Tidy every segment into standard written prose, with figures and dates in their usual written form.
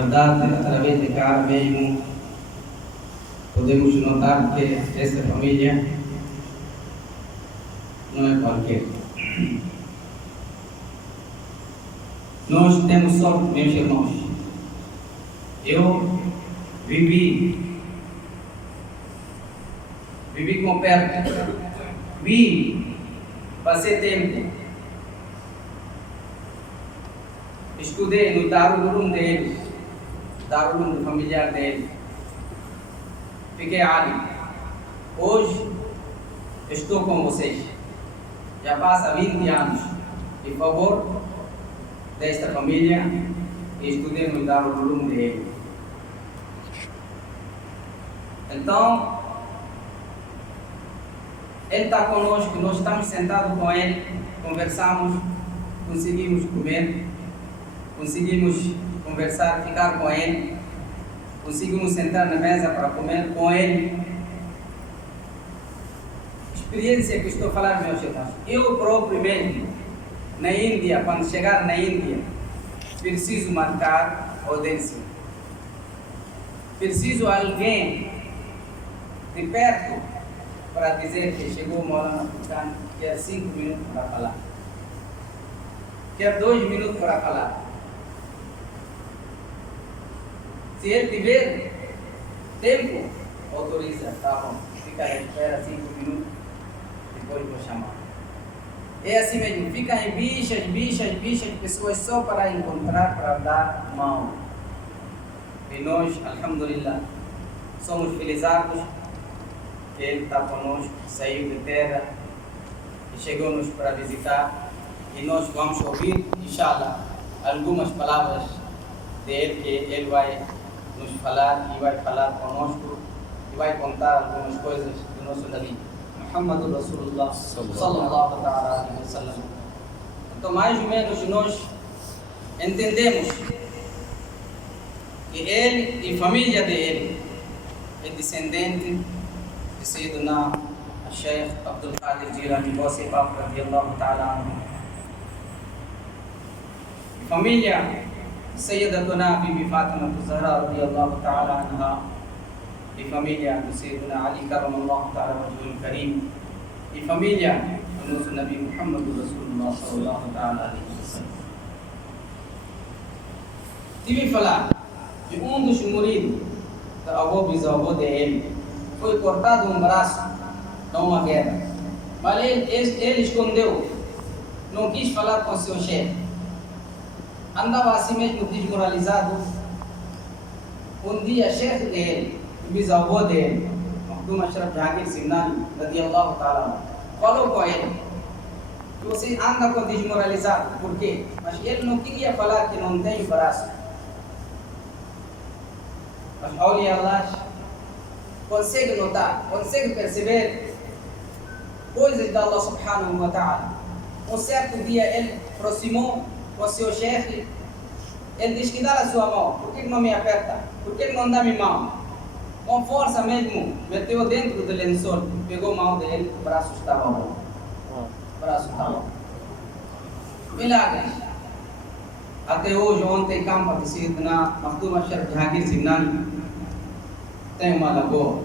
verdade, através de cá mesmo, podemos notar que esta família não é qualquer. Nós temos sorte, meus irmãos. Eu vivi com perto, passei tempo, estudei no Darul Uloom deles, Darul Uloom familiar deles, fiquei ali. Hoje estou com vocês, já passa 20 anos, em favor desta família, e estudei no Darul Uloom deles. Então, ele está conosco, nós estamos sentados com ele, conversamos, conseguimos comer, conseguimos conversar, ficar com ele, conseguimos sentar na mesa para comer com ele. Experiência que estou a falar, meus irmãos. Eu próprio mesmo, na Índia, quando chegar na Índia, preciso marcar audiência. Preciso alguém de perto para dizer que chegou o Maulana Africano, quer 5 minutos para falar, quer 2 minutos para falar. Se ele tiver tempo, autoriza, tá bom, fica à espera 5 minutos, depois vou chamar. É assim mesmo, fica em bichas, pessoas só para encontrar, para dar mão. E nós, alhamdulillah, somos felizados que ele está conosco, saiu de terra e chegou-nos para visitar, e nós vamos ouvir, inshallah, algumas palavras dele que ele vai nos falar e vai falar conosco e vai contar algumas coisas do nosso Nabi Muhammad Rasulullah sallallahu alaihi wasallam. Então, mais ou menos nós entendemos que ele e a família dele é descendente de Sayyidina Sheikh Abdul Qadir Jilani Gausi Pak radhiyallahu ta'ala anhu. Família Sayyidatuna Bibi Fatima Zahra radhiyallahu ta'ala anha. E família do Sayyidina Ali karamallahu ta'ala wajhul karim. E família do nosso Nabi Muhammad Rasulullah sallallahu ta'ala alaihi wasallam. Tive que falar de dos muridos do avô bisavô dele. Foi cortado um braço numa guerra, mas ele escondeu, não quis falar com seu chefe, andava assim mesmo desmoralizado. Um dia, chefe dele, o bisavô dele, Mahdum Ashraf Jahangir Simnani radhiyallahu ta'ala, falou com ele: você anda com desmoralizado, por quê? Mas ele não queria falar que não tem braço. Mas olha Allah consegue notar, consegue perceber coisas de Allah subhanahu wa ta'ala. Um certo dia ele aproximou com seu chefe, ele disse que dá a sua mão, por que não me aperta? Por que não dá minha mão? Com força mesmo, meteu dentro do lençol, pegou a mão dele, o braço estava bom. O braço estava bom. Milagres. Até hoje, ontem, campo de Sayyidina Mahdum Ashraf Jahangir Simnani, tem uma lagoa,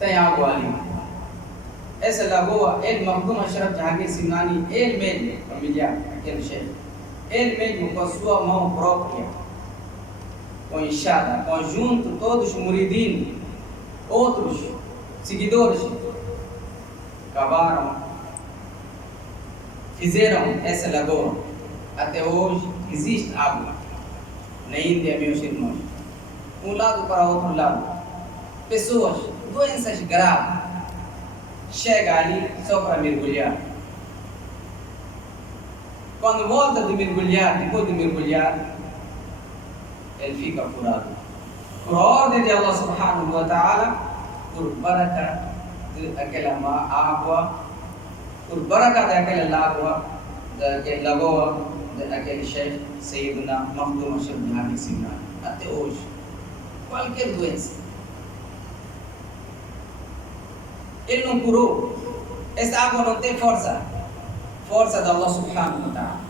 tem água ali. Essa lagoa, ele, Mahdum Ashraf Jahangir Simnani, ele mesmo, familiar, aquele chefe, ele mesmo com a sua mão própria, com enxada, conjunto, todos muridinhos, outros seguidores, cavaram, fizeram essa lagoa. Até hoje existe água na Índia, meus irmãos. Um lado para outro lado. Pessoas, doenças graves, chegam ali só para mergulhar. Quando volta de mergulhar, depois de mergulhar, ele fica curado. Por ordem de Allah subhanahu wa ta'ala, por baraka daquela água, por baraka daquela lagoa, daquele chefe, Sayyidina Mahdum Ashraf Jahangir Simnani. Até hoje, qualquer doença, ele não curou. Essa água não tem força de Allah subhanahu wa ta'ala.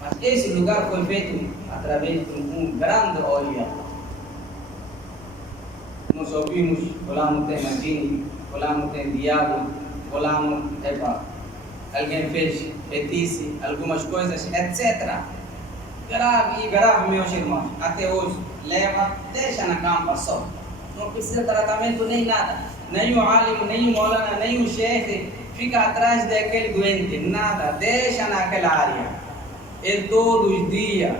Mas Esse lugar foi feito através de um grande olho. Nós ouvimos, fulano tem magini, fulano tem diabo, fulano, alguém fez petice, algumas coisas, etc. Grave, meus irmãos, até hoje, leva, deixa na campa só. Não precisa tratamento nem nada. Nem o alim, nem o molana, nem o chefe fica atrás daquele doente, nada, deixa naquela área. Ele todos os dias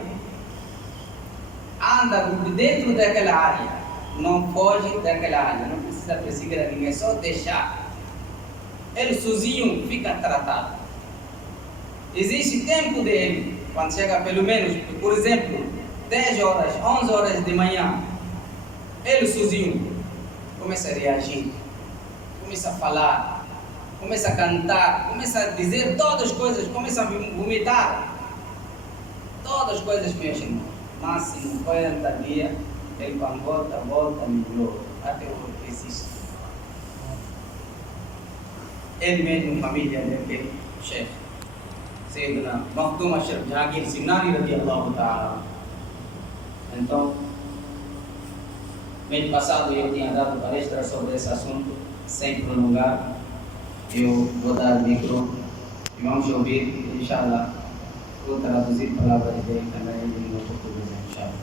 anda dentro daquela área, não foge daquela área, não precisa perseguir a ninguém, só deixar. Ele sozinho fica tratado. Existe tempo dele, quando chega pelo menos, por exemplo, 10 horas, 11 horas de manhã, ele sozinho começa a reagir, começa a falar, começa a cantar, começa a dizer todas as coisas, começa a vomitar. Todas as coisas, meus irmãos. Máximo 40 dias, ele quando volta, melhor. Até hoje existe. Ele mesmo, família daquele chefe, Sayyidina Maktoum Ashraf Jahangir Simnani radiyallahu ta'ala. Então, mês passado eu tinha dado palestra sobre esse assunto, sem prolongar. Eu vou dar o micro e vamos ouvir, inshallah. Vou traduzir palavras dele também em língua portuguesa, inshallah.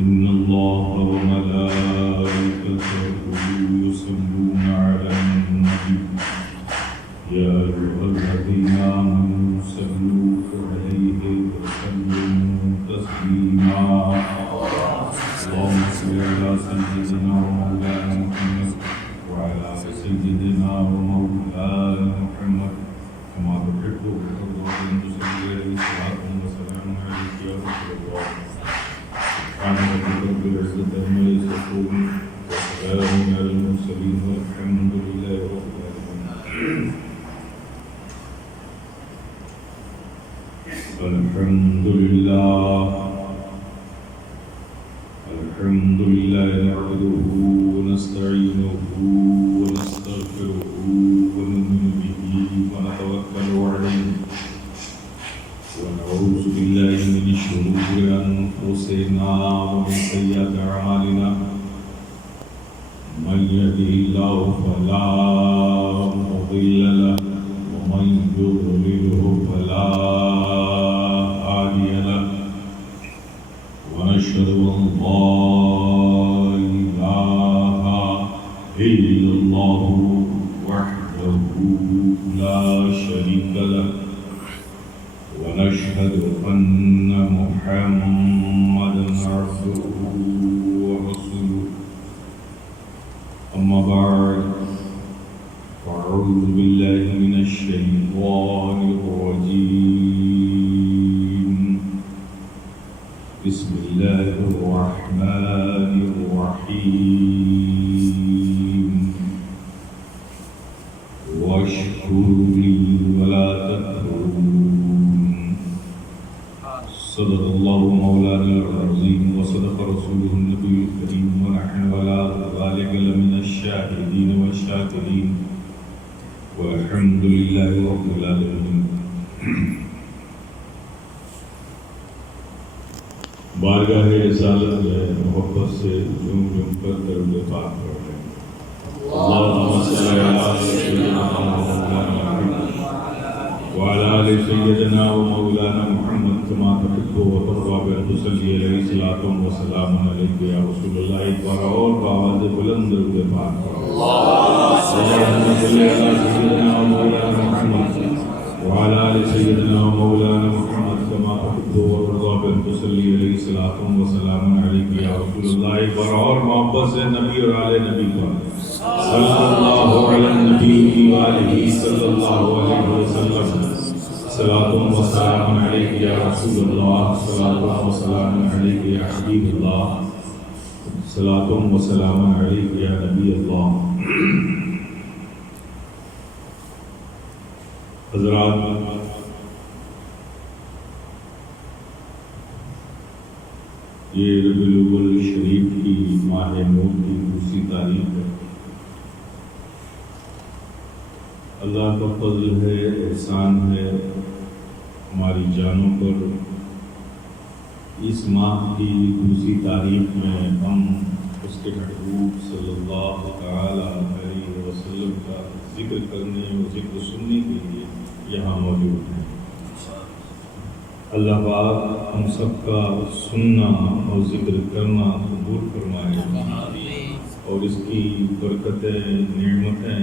إن الله وملائكته يصلون على النبي يا أيها الذين آمنوا صلوا عليه وسلموا تسليما. اللهم صل على سيدنا ومولانا محمد وعلى سيدنا ومولانا محمد كما تحب وترضى أن تصلي عليه صلاة وسلام عليك يا رسول الله. سبحان ربك رب العزة عما يصفون وسلام على المرسلين والحمد لله رب العالمين. الحمد لله نعبده ونستعينه ونستغفره ونؤمن به ونتوكل عليه ونعوذ بالله من شرور أنفسنا ومن سيئات أعمالنا. من يهده الله فلا مضل له ومن يضلله فلا هادي له. ونشهد أن لا إله إلا الله وحده لا شريك له. ونشهد أن محمدًا عبده عبده ورسوله أما بعد فأعوذ بالله من الشيطان الرجيم بسم الله الرحمن الرحيم واشكروا لي ولا تكفرون صدق الله مولانا العظيم وصدق رسوله النبي الكريم ونحن على ذلك لمن الشاهدين والشاكرين والحمد لله رب العالمين. بارگاہ رسالت میں محبت سے جم جم کر درود پاک پڑھیں. اللهم صل على سيدنا محمد وعلى آل سيدنا ومولانا محمد كما تحب وترضى بأن تصلي عليه صلاة وسلام عليك يا رسول الله. ایک بار اور بآواز بلند درود پاک پڑھیں. اللهم صل على سيدنا ومولانا محمد وعلى آل سيدنا ومولانا محمد كما تحب وترضى بأن تصلي عليه صلاة وسلام عليك يا رسول الله. ایک بار اور محبت سے نبی اور آل نبی پر صلی اللہ علی النبی وآلہ صلی اللہ علیہ وسلم. صلاة و سلام علیک یا رسول اللہ، صلاة و سلام علیک یا حبیب اللہ، صلاة و سلام علیک یا نبی اللہ. حضرات، یہ ربیع الاول شریف کی ماہ نور کی دوسری تاریخ ہے. اللہ کا فضل ہے، احسان ہے ہماری جانوں پر. اس ماہ کی دوسری تاریخ میں ہم اس کے محبوب صلی اللہ تعالی علیہ وسلم کا ذکر کرنے اور ذکر سننے کے لیے یہاں موجود ہیں. اللہ پاک ہم سب کا سننا اور ذکر کرنا قبول فرمائے اور اس کی برکتیں، نعمتیں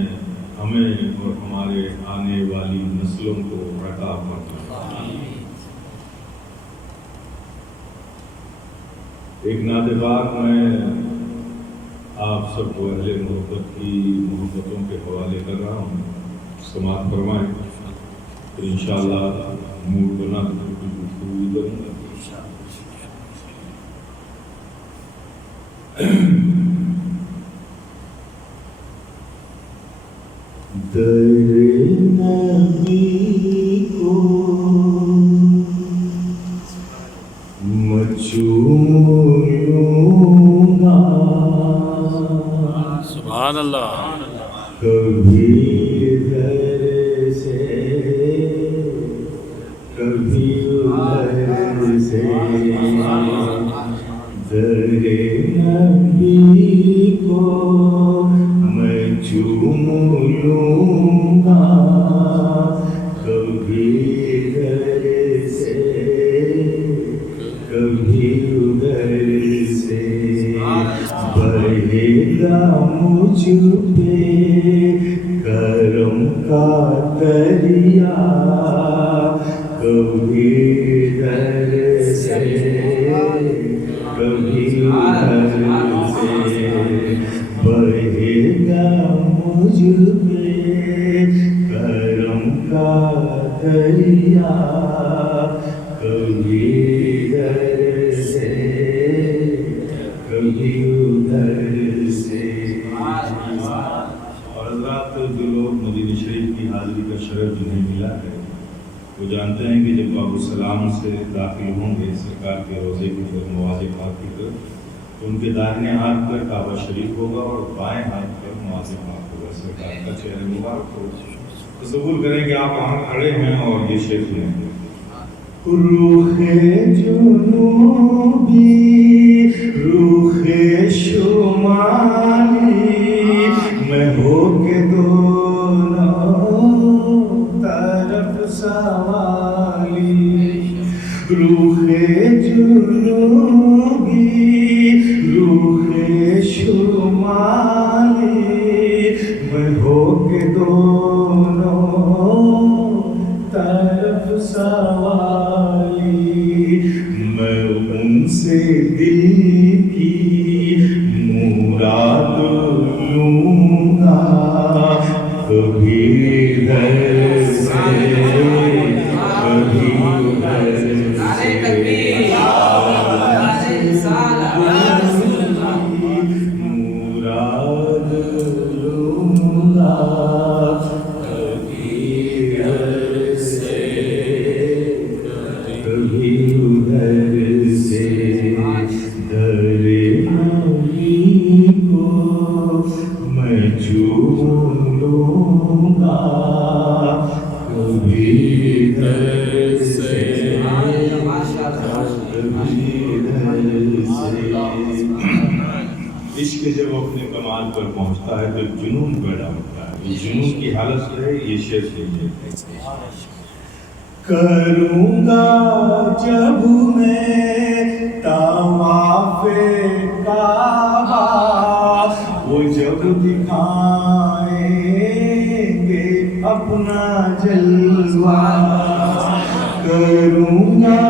ہمیں اور ہمارے آنے والی نسلوں کو عطا فرمائے. ایک نعت پاک میں آپ سب کو اہل محبت کی محبتوں کے حوالے کر رہا ہوں، سماعت فرمائیں. پھر انشاءاللہ موڈ بنا تو گفتگو کروں گا. در نبی کو مچوموں گا، سبحان اللہ. کبھی ادھر سے کبھی ادھر سے. در نبی کو میں چوم لوں گا، کبھی ادھر سے کبھی ادھر سے. بہے گا مجھ پہ کرم کا دریا، کبھی ادھر سے کبھی ادھر سے. بہے گا مجھ پہ کرم کا دریا، کبھی ادھر سے کبھی ادھر سے. اور حضرات، جو لوگ مدینہ شریف کی حاضری کا شرف جنہیں ملا ہے وہ جانتے ہیں کہ جب باب السلام سے داخل ہوں گے سرکار کے روضے کی طرف، نواز پاک کی طرف، تو ان کے داہنے ہاتھ پر کعبہ شریف ہوگا اور بائیں ہاتھ پر نواز پاک ہوگا، سرکار کا چہرہ مبارک ہوگا. تصور کریں کہ آپ وہاں کھڑے ہیں اور یہ شعر سنیں گے. روح جنوبی روح شمالی میں ہو کے دونوں طرف سوالی. روح جنوبی روح شمالی میں ہو کے دونوں طرف سوالی. میں ان سے دل عشق جب اپنے کمال پر پہنچتا ہے تو جنون پیدا ہوتا ہے. یہ جنون کی حالت ہے. یہ شعر سنیے. کروں گا جب میں طواف کعبہ وہ جب دکھائیں گے اپنا جلوہ. کروں گا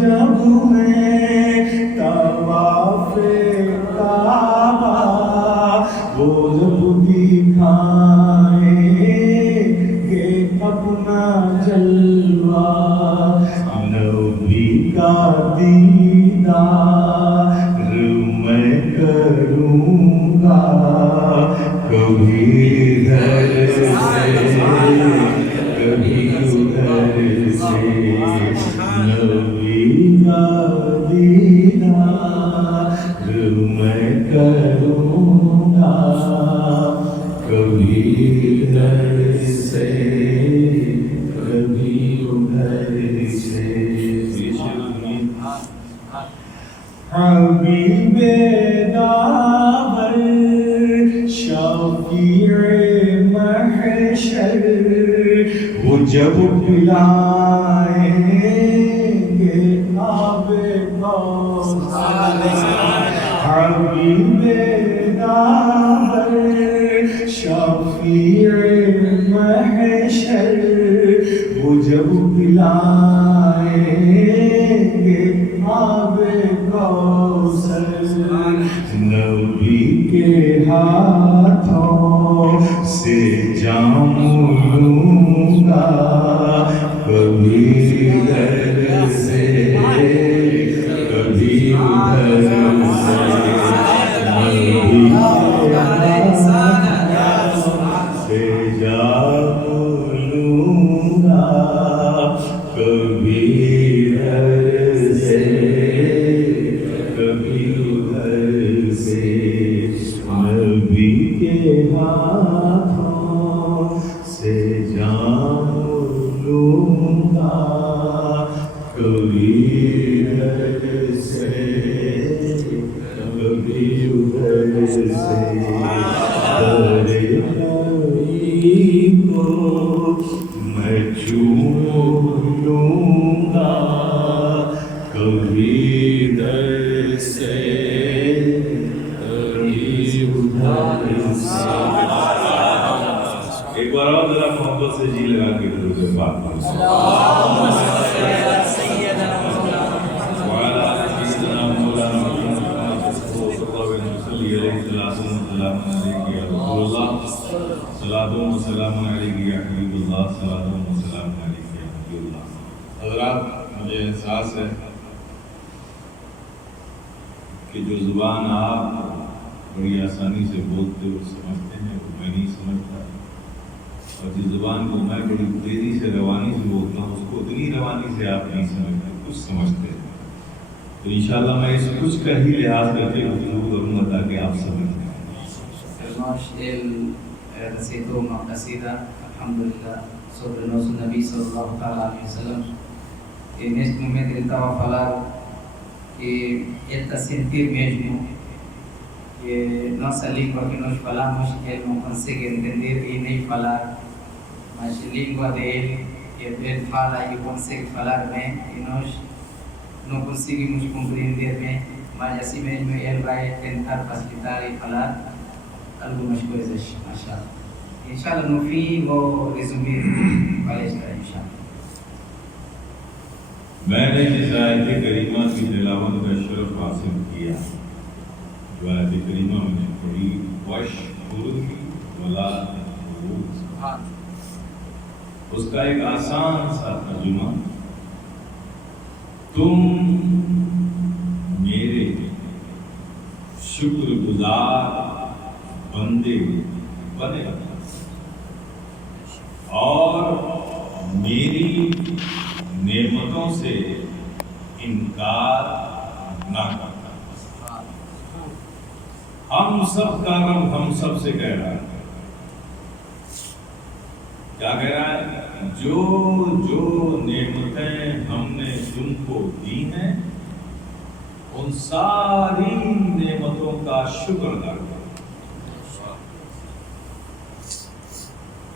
جب میں طواف کعبہ وہ جب دکھائیں گے اپنا جلوہ. نبی کا دیدار میں کروں گا کبھی ادھر سے کبھی ادھر سے. نبی کا دیدار میں کروں گا کبھی ادھر سے کبھی ادھر سے. حبیب داور شفیع محشر وہ جب پلائیں گے آب کوثر. حبیب داور شفیع محشر وہ جب پلائیں گے آب کوثر. نبی کے ہاتھوں سے جام لوں گا کبھی ادھر سے کبھی ادھر سے. نبی کے ہاتھوں سے جام لوں گا کبھی ادھر سے کبھی ادھر سے. نبی کے ہاتھوں سے جام لوں گا کبھی ادھر سے کبھی ادھر سے. در نبی کو میں چوم لوں گا کبھی ادھر سے کبھی ادھر سے. ایک بار اور ذرا محبت سے جی لگا کے درود پاک پڑھو. حضرات مجھے احساس ہے کہ جو زبان آپ بڑی آسانی سے بولتے اور سمجھتے ہیں وہ میں نہیں سمجھتا, اور جس زبان کو میں بڑی تیزی سے روانی سے بولتا ہوں اس کو اتنی روانی سے آپ نہیں سمجھتے, کچھ سمجھتے ہیں. تو انشاءاللہ میں اس کچھ کا ہی لحاظ کر کے گفتگو کروں گا تاکہ آپ سمجھیں. recito una qasida, alhamdulillah, sobre nosso Nabi sallallahu alaihi wasallam. E neste momento ele estava a falar que ele está a sentir mesmo que nossa língua que nós falamos ele não consegue entender e nem falar, mas a língua dele que ele fala e consegue falar bem e nós não conseguimos compreender bem, mas assim mesmo ele vai tentar facilitar e falar algumas coisas, mashallah. Inshallah no fim vou resumir palestra, inshallah. میں نے جس آیت کریمہ کی تلاوت کا شرف حاصل کیا, جو آیت کریمہ میں نے پڑھی, وَاشْكُرْنِي وَلَا تَكْفُرْنِ, اس کا ایک آسان سا ترجمہ, تم میرے شکر گزار بندے بنے اور میری نعمتوں سے انکار نہ کرتا. ہم سب کا رب ہم سب سے کہہ رہا ہے, کیا کہہ رہا ہے؟ جو جو نعمتیں ہم نے تم کو دی ہیں ان ساری نعمتوں کا شکر ادا کرو.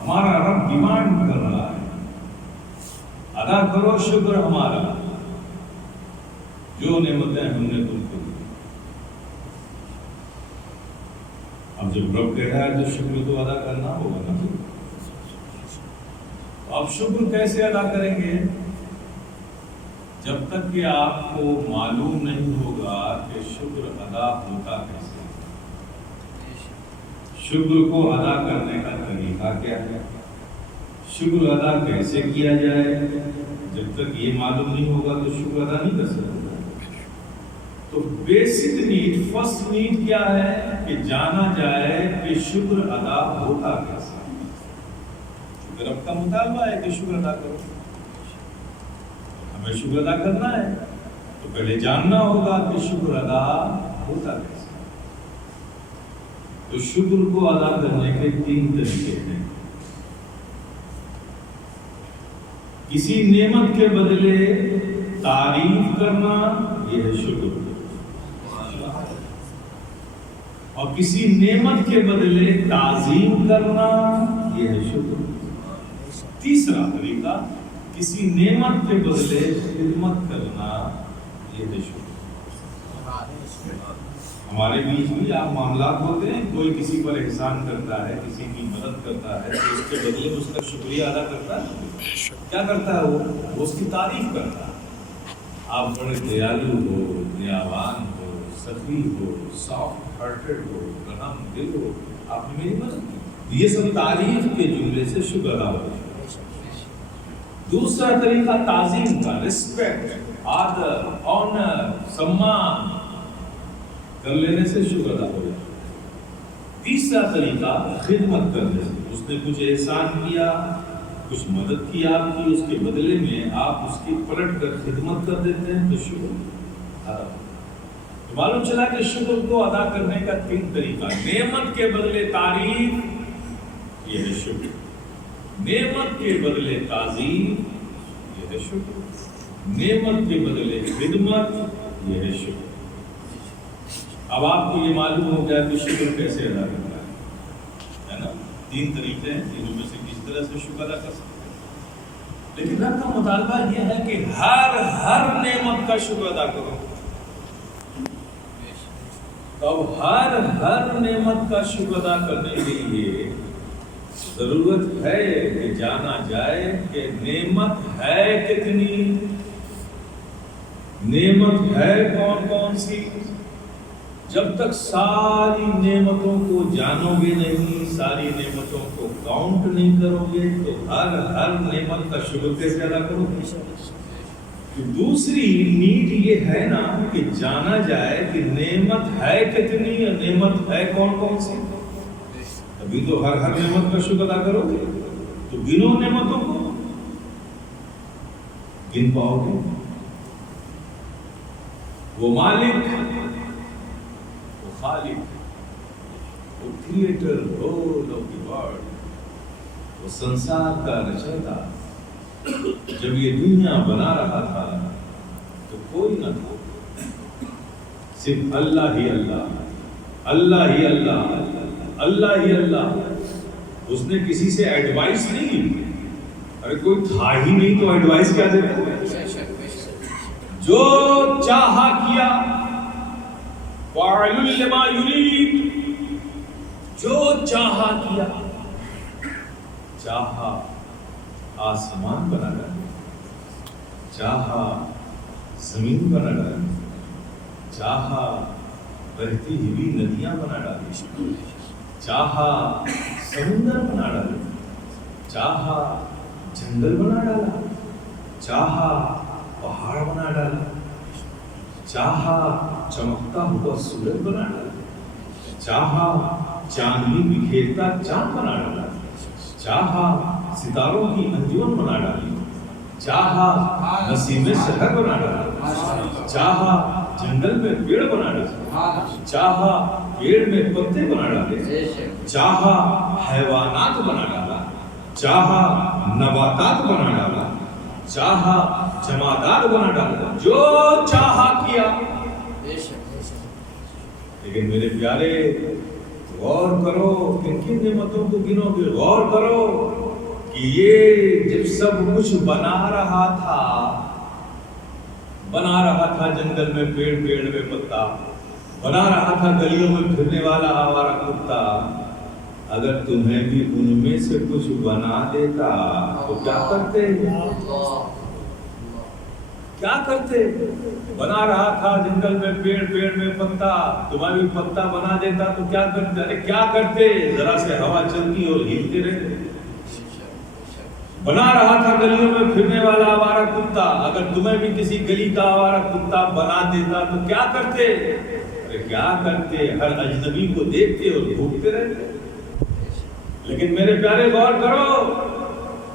ہمارا رب ڈیمانڈ کر رہا ہے ادا کرو شکر ہمارا جو نعمتیں ہم نے تم کو دی. اب جب رب کہہ رہا ہے تو شکر تو ادا کرنا ہوگا نا. اب شکر کیسے ادا کریں گے؟ جب تک کہ آپ کو معلوم نہیں ہوگا کہ شکر ادا ہوتا کیسے. شکر کو ادا کرنے کا طریقہ کیا ہے، شکر ادا کیسے کیا جائے، جب تک یہ معلوم نہیں ہوگا تو شکر ادا نہیں کر سکتے. تو بیسک نیڈ، فرسٹ نیڈ کیا ہے کہ جانا جائے کہ شکر ادا ہوتا کیسے. شکر رب کا مطالبہ ہے کہ شکر ادا کرو. ہمیں شکر ادا کرنا ہے تو پہلے جاننا ہوگا کہ شکر ادا ہوتا کیسے. تو شکر کو ادا کرنے کے 3 طریقے ہیں. کسی نعمت کے بدلے تعریف کرنا یہ ہے شکر، اور کسی نعمت کے بدلے تعظیم کرنا یہ ہے شکر. تیسرا طریقہ کسی نعمت کے بدلے خدمت کرنا یہ ہے شکر. ہمارے بیچ بھی آپ معاملات ہوتے ہیں، کوئی کسی پر احسان کرتا ہے، کسی کی مدد کرتا ہے تو اس کے بدلے میں اس کا شکریہ ادا کرتا ہے. کیا کرتا ہے وہ اس کی تعریف کرتا ہے. آپ بڑے دیالو ہو، دیاوان ہو، سخی ہو، سافٹ ہارٹڈ ہو، رحم دل ہو، آپ نے میری مدد کی. یہ سب تعریف کے جملے سے شکر ادا ہوتا ہے. دوسرا طریقہ تعظیم کا، رسپیکٹ، آدر، آنر، سمان کر لینے سے شکر ادا ہو جاتا ہے. تیسرا طریقہ خدمت کرنے سے، اس نے کچھ احسان کیا، کچھ مدد کی آپ کی، اس کے بدلے میں آپ اس کی پلٹ کر خدمت کر دیتے ہیں تو شکر ادا. تو معلوم چلا کہ شکر کو ادا کرنے کا 3 طریقہ. نعمت کے بدلے تعریف یہ ہے شکر، نعمت کے بدلے تعظیم یہ ہے شکر، نعمت کے بدلے خدمت یہ ہے شکر. اب آپ کو یہ معلوم ہو گیا کہ شکر کیسے ادا کرنا ہے نا. 3 طریقے ہیں جنہوں میں سے کس طرح سے شکر ادا کر سکتے ہیں. لیکن رب کا مطالبہ یہ ہے کہ ہر نعمت کا شکر ادا کرو. اب ہر نعمت کا شکر ادا کرنے کے لیے ضرورت ہے کہ جانا جائے کہ نعمت ہے کتنی، نعمت ہے کون کون سی. جب تک ساری نعمتوں کو جانو گے نہیں، ساری نعمتوں کو کاؤنٹ نہیں کرو گے تو ہر نعمت کا شکر کیسے ادا کرو گے. دوسری نیڈ یہ ہے نا کہ جانا جائے کہ نعمت ہے کتنی اور نعمت ہے کون کون سی. ابھی تو ہر نعمت کا شکر ادا کرو گے تو گنو نعمتوں کو، گن پاؤ گے. وہ مالک، وہ خالق، وہ creator rule of the world, وہ سنسار کا رچیتا. جب یہ دنیا بنا رہا تھا تو کوئی نہ تھا، صرف اللہ ہی اللہ، اللہ ہی اللہ، اللہ ہی اللہ. اس نے کسی سے ایڈوائس نہیں لی. ارے کوئی تھا ہی نہیں تو ایڈوائس کیا دیتا. جو چاہا کیا، فاعل لما یرید، جو چاہا کیا. چاہا آسمان بنا ڈالا، چاہا زمین بنا ڈالی، چاہا بہتی ہوئی ندیاں بنا ڈالی، چاہا سمندر بنا ڈالا، چاہا جنگل بنا ڈالا، چاہا پہاڑ بنا ڈالا، چاہا چمکتا ہوا سورج بنا ڈالا، چاہا چاندنی بکھیرتا چاند بنا ڈالا، چاہا ستاروں کی انجمن بنا ڈالی، چاہا نسیم شہر بنا ڈالا، چاہا جنگل میں پیڑ بنا ڈالا، چاہا پیڑ میں پتے بنا ڈالے، چاہا حیوانات بنا ڈالا، چاہا نباتات بنا ڈالا، چاہا جمادات بنا ڈالا، جو چاہا کیا۔ لیکن میرے پیارے غور کرو، کن کن نعمتوں کو گنو گے، غور کرو کہ یہ جب سب کچھ بنا رہا تھا جنگل میں پیڑ میں پتا، بنا رہا تھا گلیوں میں پھرنے والا آوارہ کتا، اگر تمہیں بھی ان میں سے کچھ بنا دیتا تو کیا کرتے؟ کیا کرتے؟ بنا رہا تھا جنگل میں پیڑ میں پتا، تمہیں بھی پتا بنا دیتا تو کیا کرتے؟ ارے کیا کرتے؟ ذرا سے ہوا چلتی اور ہلتے رہتے۔ بنا رہا تھا گلیوں میں پھرنے والا آوارہ کتا، اگر تمہیں بھی کسی گلی کا آوارہ کتا بنا دیتا تو کیا کرتے؟ ارے کیا کرتے؟ ہر اجنبی کو دیکھتے اور بھوکتے رہتے۔ لیکن میرے پیارے غور کرو،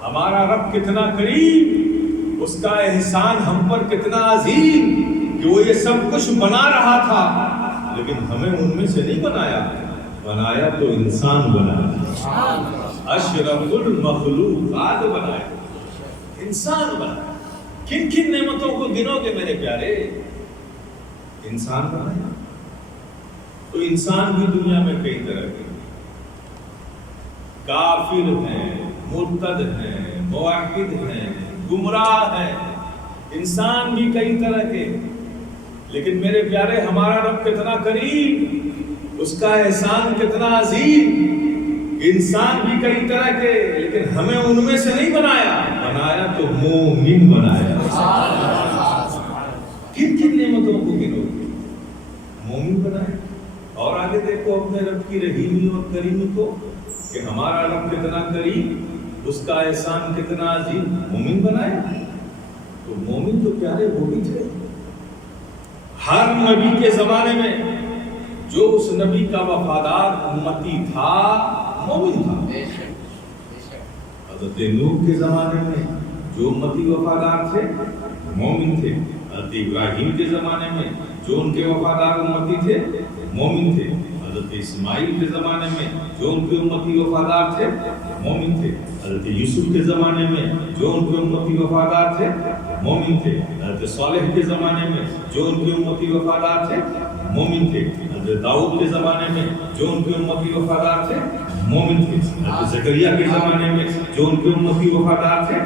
ہمارا رب کتنا قریب، اس کا احسان ہم پر کتنا عظیم کہ وہ یہ سب کچھ بنا رہا تھا لیکن ہمیں ان میں سے نہیں بنایا تو انسان بنایا، اشرف المخلوقات بنایا، انسان بنایا۔ کن کن نعمتوں کو گنو گے میرے پیارے؟ انسان بنایا۔ تو انسان بھی دنیا میں کئی طرح کے، کافر ہیں، مرتد ہیں، موحد ہیں، گمراہ ہیں، انسان بھی کئی طرح کے۔ لیکن میرے پیارے ہمارا رب کتنا قریب، اس کا احسان کتنا عظیم، انسان بھی کئی طرح کے لیکن ہمیں ان میں سے نہیں بنایا تو مومن بنایا۔ کن کن نعمتوں کو گنو؟ مومن بنایا۔ اور آگے دیکھو اپنے رب کی رحیمی اور کریمی کو کہ ہمارا رب کتنا قریب، اس کا احسان کتنا عظیم، مومن بنایا۔ تو مومن تو پیارے وہ بھی تھے، ہر نبی کے زمانے میں جو اس نبی کا وفادار امتی تھا مومن تھا۔ حضرت نوح کے زمانے میں جو امتی وفادار تھے مومن تھے، حضرت ابراہیم کے زمانے میں جو ان کے وفادار امتی تھے مومن تھے، حضرت اسماعیل کے زمانے میں جو ان کے امتی وفادار تھے مومن تھے، حضرت یوسف کے زمانے میں جو ان کے امتی وفادار تھے مومن تھے، حضرت صالح کے زمانے میں جو ان کے امتی وفادار تھے مومن تھے، حضرت داؤد کے زمانے میں جو ان کے امتی وفادار تھے مومن تھے، حضرت زکریا کے زمانے میں جو ان کے امتی وفادار تھے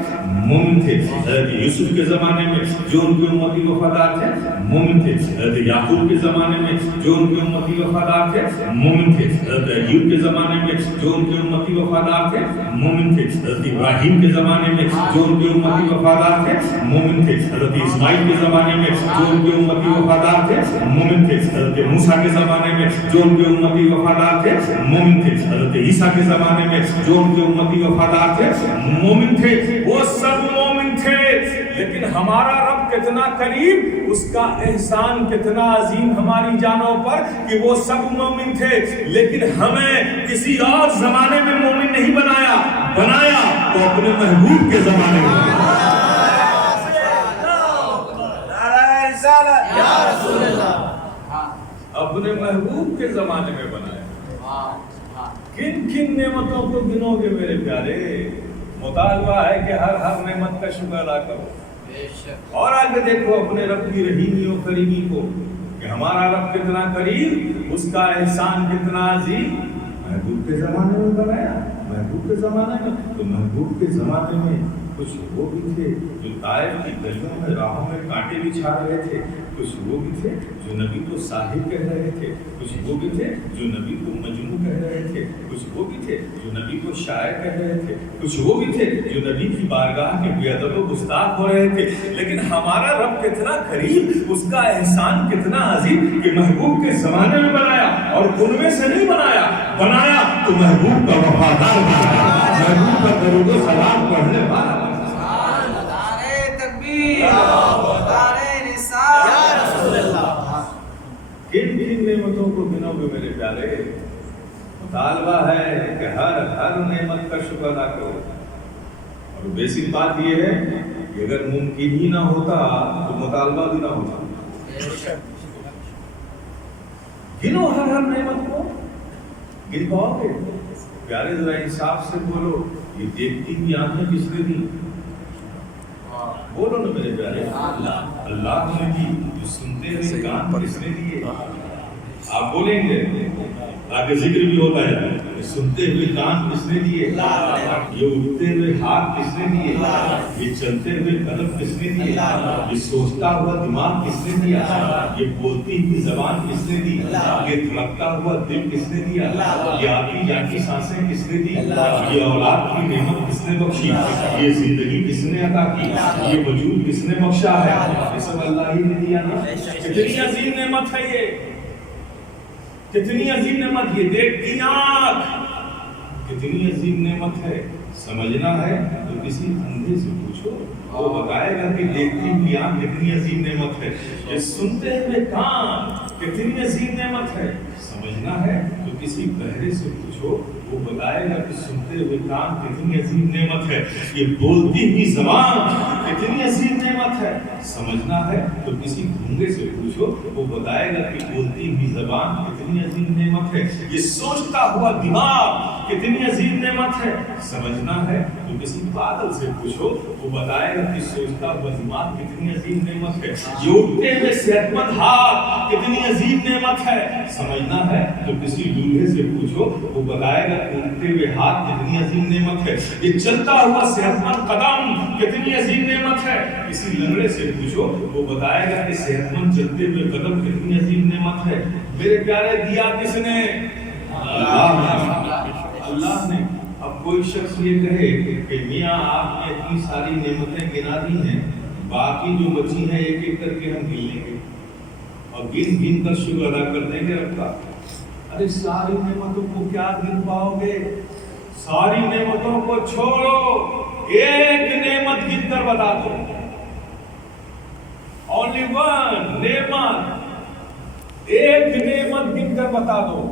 مومن تھے، حضرت یوسف کے زمانے میں جو ان کے امتی وفادار تھے مومن تھے، حضرت یعقوب کے زمانے میں جو ان کے امتی وفادار تھے مومن تھے، حضرت ایوب کے زمانے میں جو ان کے امتی وفادار تھے مومن تھے، حضرت ابراہیم کے زمانے میں جو ان کے امتی وفادار تھے مومن تھے، حضرت اسماعیل کے زمانے میں جو ان کے امتی وفادار تھے مومن تھے، حضرت موسیٰ کے زمانے میں جو ان کے امتی وفادار تھے مومن تھے، حضرت عیسیٰ کے زمانے میں جو ان کے امتی وفادار تھے مومن تھے، وہ سب مومن تھے۔ لیکن ہمارا رب کتنا قریب، اس کا احسان کتنا عظیم ہماری جانوں پر کہ وہ سب مومن تھے لیکن ہمیں کسی اور زمانے میں مومن نہیں بنایا تو اپنے محبوب کے زمانے میں اپنے محبوب کے زمانے میں بنایا۔ کن کن نعمتوں کو گنو گے میرے پیارے؟ مطالبہ ہے کہ ہر نعمت کا شکر ادا کرو۔ اور آگے دیکھو اپنے رب کی رحیمی و کریمی کو کہ ہمارا رب کتنا قریب، اس کا احسان کتنا عظیم، محبوب کے زمانے میں بنایا۔ محبوب کے زمانے میں تو محبوب کے زمانے میں کچھ وہ بھی تھے جو طائف کی گلیوں میں راہوں میں کانٹے بچھا رہے تھے، کچھ وہ بھی تھے جو نبی کو ساحر کہہ رہے تھے، کچھ وہ بھی تھے جو نبی کو مجنون کہہ رہے تھے، کچھ وہ بھی تھے جو نبی کو شاعر کہہ رہے تھے، کچھ وہ بھی تھے جو نبی کی بارگاہ کے بے ادب و گستاخ ہو رہے تھے۔ لیکن ہمارا رب کتنا قریب، اس کا احسان کتنا عظیم کہ محبوب کے زمانے میں بنایا اور ان میں سے نہیں بنایا تو محبوب کا وفادار بنایا، محبوب کا درود و سلام پڑھنے والا۔ کن کن نعمتوں کو گنو گے میرے پیارے؟ مطالبہ ہے کہ ہر نعمت کا شکر ادا کرو۔ اور بیسک بات یہ ہے کہ اگر ممکن ہی نہ ہوتا تو مطالبہ بھی نہ ہوتا۔ گنو ہر نعمت کو، گن پاؤ گے؟ پیارے ذرا انصاف سے بولو، یہ دیکھتی ہوئی آنکھیں کس نے دی؟ بولو نا میرے پیارے، اللہ نے دی۔ جو سنتے ہوئے کان کس نے دیے؟ آپ بولیں گے، آگے ذکر بھی ہوتا ہے، یہ سنتے ہوئے کان کس نے دیے؟ یہ اٹھتے ہوئے ہاتھ کس نے دیے؟ یہ چلتے ہوئے قدم کس نے دیے؟ یہ سوچتا ہوا دماغ کس نے دیا؟ یہ بولتی ہوئی زبان کس نے دی؟ یہ دھڑکتا ہوا دل کس نے دیا؟ یہ آتی جاتی سانسیں کس نے دی؟ یہ اولاد کی نعمت کس نے بخشی؟ یہ زندگی کس نے عطا کی؟ یہ وجود کس نے بخشا ہے؟ یہ سب اللہ ہی نے دیا نا۔ کتنی عظیم نعمت ہے یہ، کتنی عظیم نعمت، یہ دیکھتی آنکھ کتنی عظیم نعمت ہے۔ سمجھنا ہے تو کسی اندھے سے پوچھو، وہ بتائے گا کہ دیکھتی ہوئی آنکھ کتنی عظیم نعمت ہے۔ یہ سنتے ہوئے کان کتنی عظیم نعمت ہے۔ سمجھنا ہے تو کسی بہرے سے پوچھو، وہ بتائے گا کہ سنتے ہوئے کان کتنی عظیم نعمت ہے۔ یہ بولتی ہوئی زبان کتنی عظیم نعمت ہے۔ سمجھنا ہے تو کسی گونگے سے پوچھو، وہ بتائے گا کہ بولتی ہوئی زبان کتنی عظیم نعمت ہے۔ یہ سوچتا ہوا دماغ کتنی عظیم نعمت ہے۔ سمجھنا ہے تو کسی پاگل سے پوچھو، وہ بتائے گا کہ سوچتا ہوا دماغ کتنی عظیم نعمت ہے۔ یہ اٹھتے ہوئے صحت مند ہاتھ کتنی عظیم نعمت ہے۔ سمجھنا ہے تو کسی لولہے سے پوچھو، وہ بتائے گا کہ اٹھتے ہوئے ہاتھ کتنی عظیم نعمت ہے۔ یہ چلتا ہوا صحت مند قدم کتنی عظیم نعمت ہے۔ کسی لنگڑے سے پوچھو، وہ بتائے گا کہ صحت مند چلتے ہوئے قدم کتنی عظیم نعمت ہے۔ میرے پیارے دیا کس نے؟ اللہ نے۔ اب کوئی شخص یہ کہے کہ میاں آپ نے اتنی ساری نعمتیں گنا دی ہیں، باقی جو بچی ہیں ایک ایک کر کے ہم گن لیں گے اور گن گن کر شکر ادا کر دیں گے رب کا۔ ارے ساری نعمتوں کو کیا گن پاؤ گے؟ ساری نعمتوں کو چھوڑو، ایک نعمت گن کر بتا دو۔ Only one نعمت، ایک نعمت گن کر بتا دو۔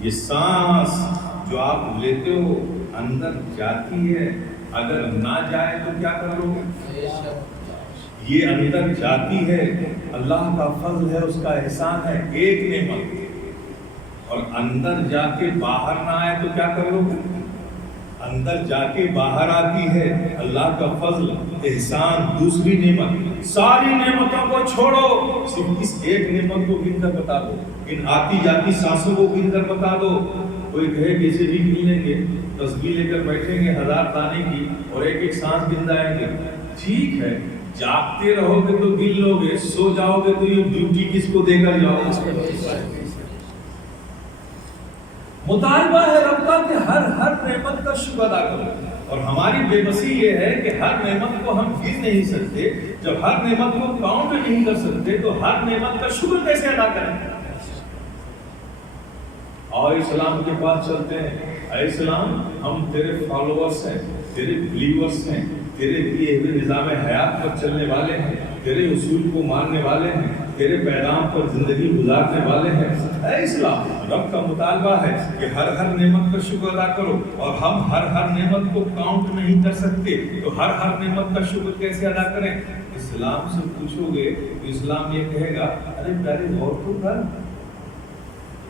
یہ سانس جو آپ لیتے ہو اندر جاتی ہے، اگر نہ جائے تو کیا کرو گے؟ یہ اندر جاتی ہے، اللہ کا فضل ہے، اس کا احسان ہے، ایک نعمت۔ اور اندر جا کے باہر نہ آئے تو کیا کرو گے؟ اندر جا کے باہر آتی ہے، اللہ کا فضل، احسان، دوسری نعمت۔ ساری نعمتوں کو چھوڑو، صرف اس ایک نعمت کو گن کر بتا دو، ان آتی جاتی سانسوں کو گن کر بتا دو۔ کوئی کہے کہ اسے بھی گن لیں گے، تسبیح لے کر بیٹھیں گے 1000 دانے کی اور ایک ایک سانس گن جائیں گے۔ ٹھیک ہے، جاگتے رہو گے تو گن لو گے، سو جاؤ گے تو یہ ڈیوٹی کس کو دے کر جاؤ گے؟ مطالبہ ہے رب کا کہ ہر نعمت کا شکر ادا کرو، اور ہماری بے بسی یہ ہے کہ ہر نعمت کو ہم گن نہیں سکتے۔ جب ہر نعمت کو کاؤنٹ نہیں کر سکتے تو ہر نعمت کا شکر کیسے ادا کریں؟ اور اسلام کے پاس چلتے ہیں۔ اے اسلام، ہم تیرے فالوورز ہیں، تیرے بلیورز ہیں، تیرے دیے ہوئے نظام حیات پر چلنے والے ہیں، تیرے اصول کو ماننے والے ہیں، تیرے پیغام پر زندگی گزارنے والے ہیں۔ اے اسلام، رب کا مطالبہ ہے کہ ہر نعمت کا شکر ادا کرو، اور ہم ہر نعمت کو کاؤنٹ نہیں کر سکتے تو ہر نعمت کا شکر کیسے ادا کریں؟ اسلام سے پوچھو گے تو اسلام یہ کہے گا، ارے پیارے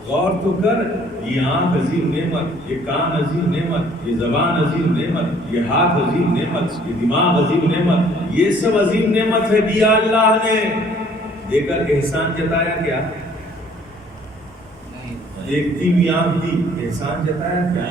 غور تو کر، یہ آنکھ عظیم نعمت، یہ کان عظیم نعمت، یہ زبان عظیم نعمت، یہ ہاتھ عظیم نعمت، یہ دماغ عظیم نعمت، یہ سب عظیم نعمت ہے، دیا اللہ نے۔ دے کر احسان جتایا کیا؟ دیکھتی ہوئی آنکھ دی، احسان جتایا کیا؟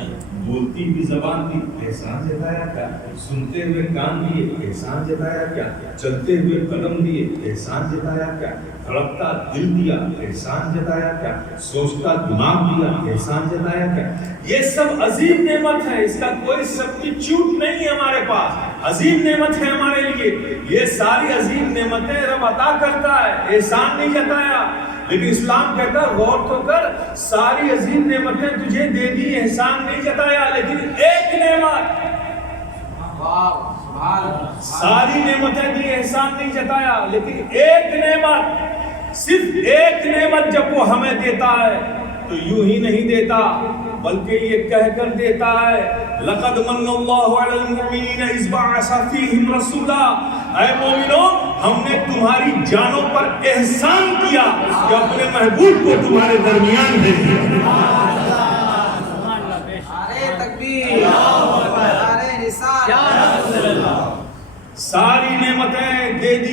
بولتی ہوئی زبان دی، احسان جتایا کیا؟ سنتے ہوئے کان دیے، احسان جتایا کیا؟ چلتے ہوئے قدم دیے، احسان جتایا کیا؟ دھڑکتا دل دیا، احسان جتایا کیا؟ سوچتا دماغ دیا، احسان جتایا کیا؟ یہ سب عظیم نعمت ہے، اس کا کوئی سبسٹیٹیوٹ نہیں ہے ہمارے پاس، عظیم نعمت ہے ہمارے لیے۔ یہ ساری عظیم نعمتیں رب عطا کرتا ہے، احسان نہیں جتایا۔ لیکن اسلام کہتا ہے غور تو کر، ساری عظیم نعمتیں تجھے دے دی، احسان نہیں جتایا، لیکن ایک نعمت، ساری نعمتیں دی، احسان نہیں جتایا، لیکن ایک نعمت، صرف ایک نعمت جب وہ ہمیں دیتا ہے تو یوں ہی نہیں دیتا، بلکہ یہ کہہ کر دیتا ہے، لَقَدْ مَنَّ اللَّهُ عَلَى الْمُؤْمِنِينَ إِذْ بَعَثَ فِيهِمْ رَسُولًا۔ اے مومنوں، ہم نے تمہاری جانوں پر احسان کیا کہ اپنے محبوب کو تمہارے درمیان بھیج دیا۔ نعرہ تکبیر،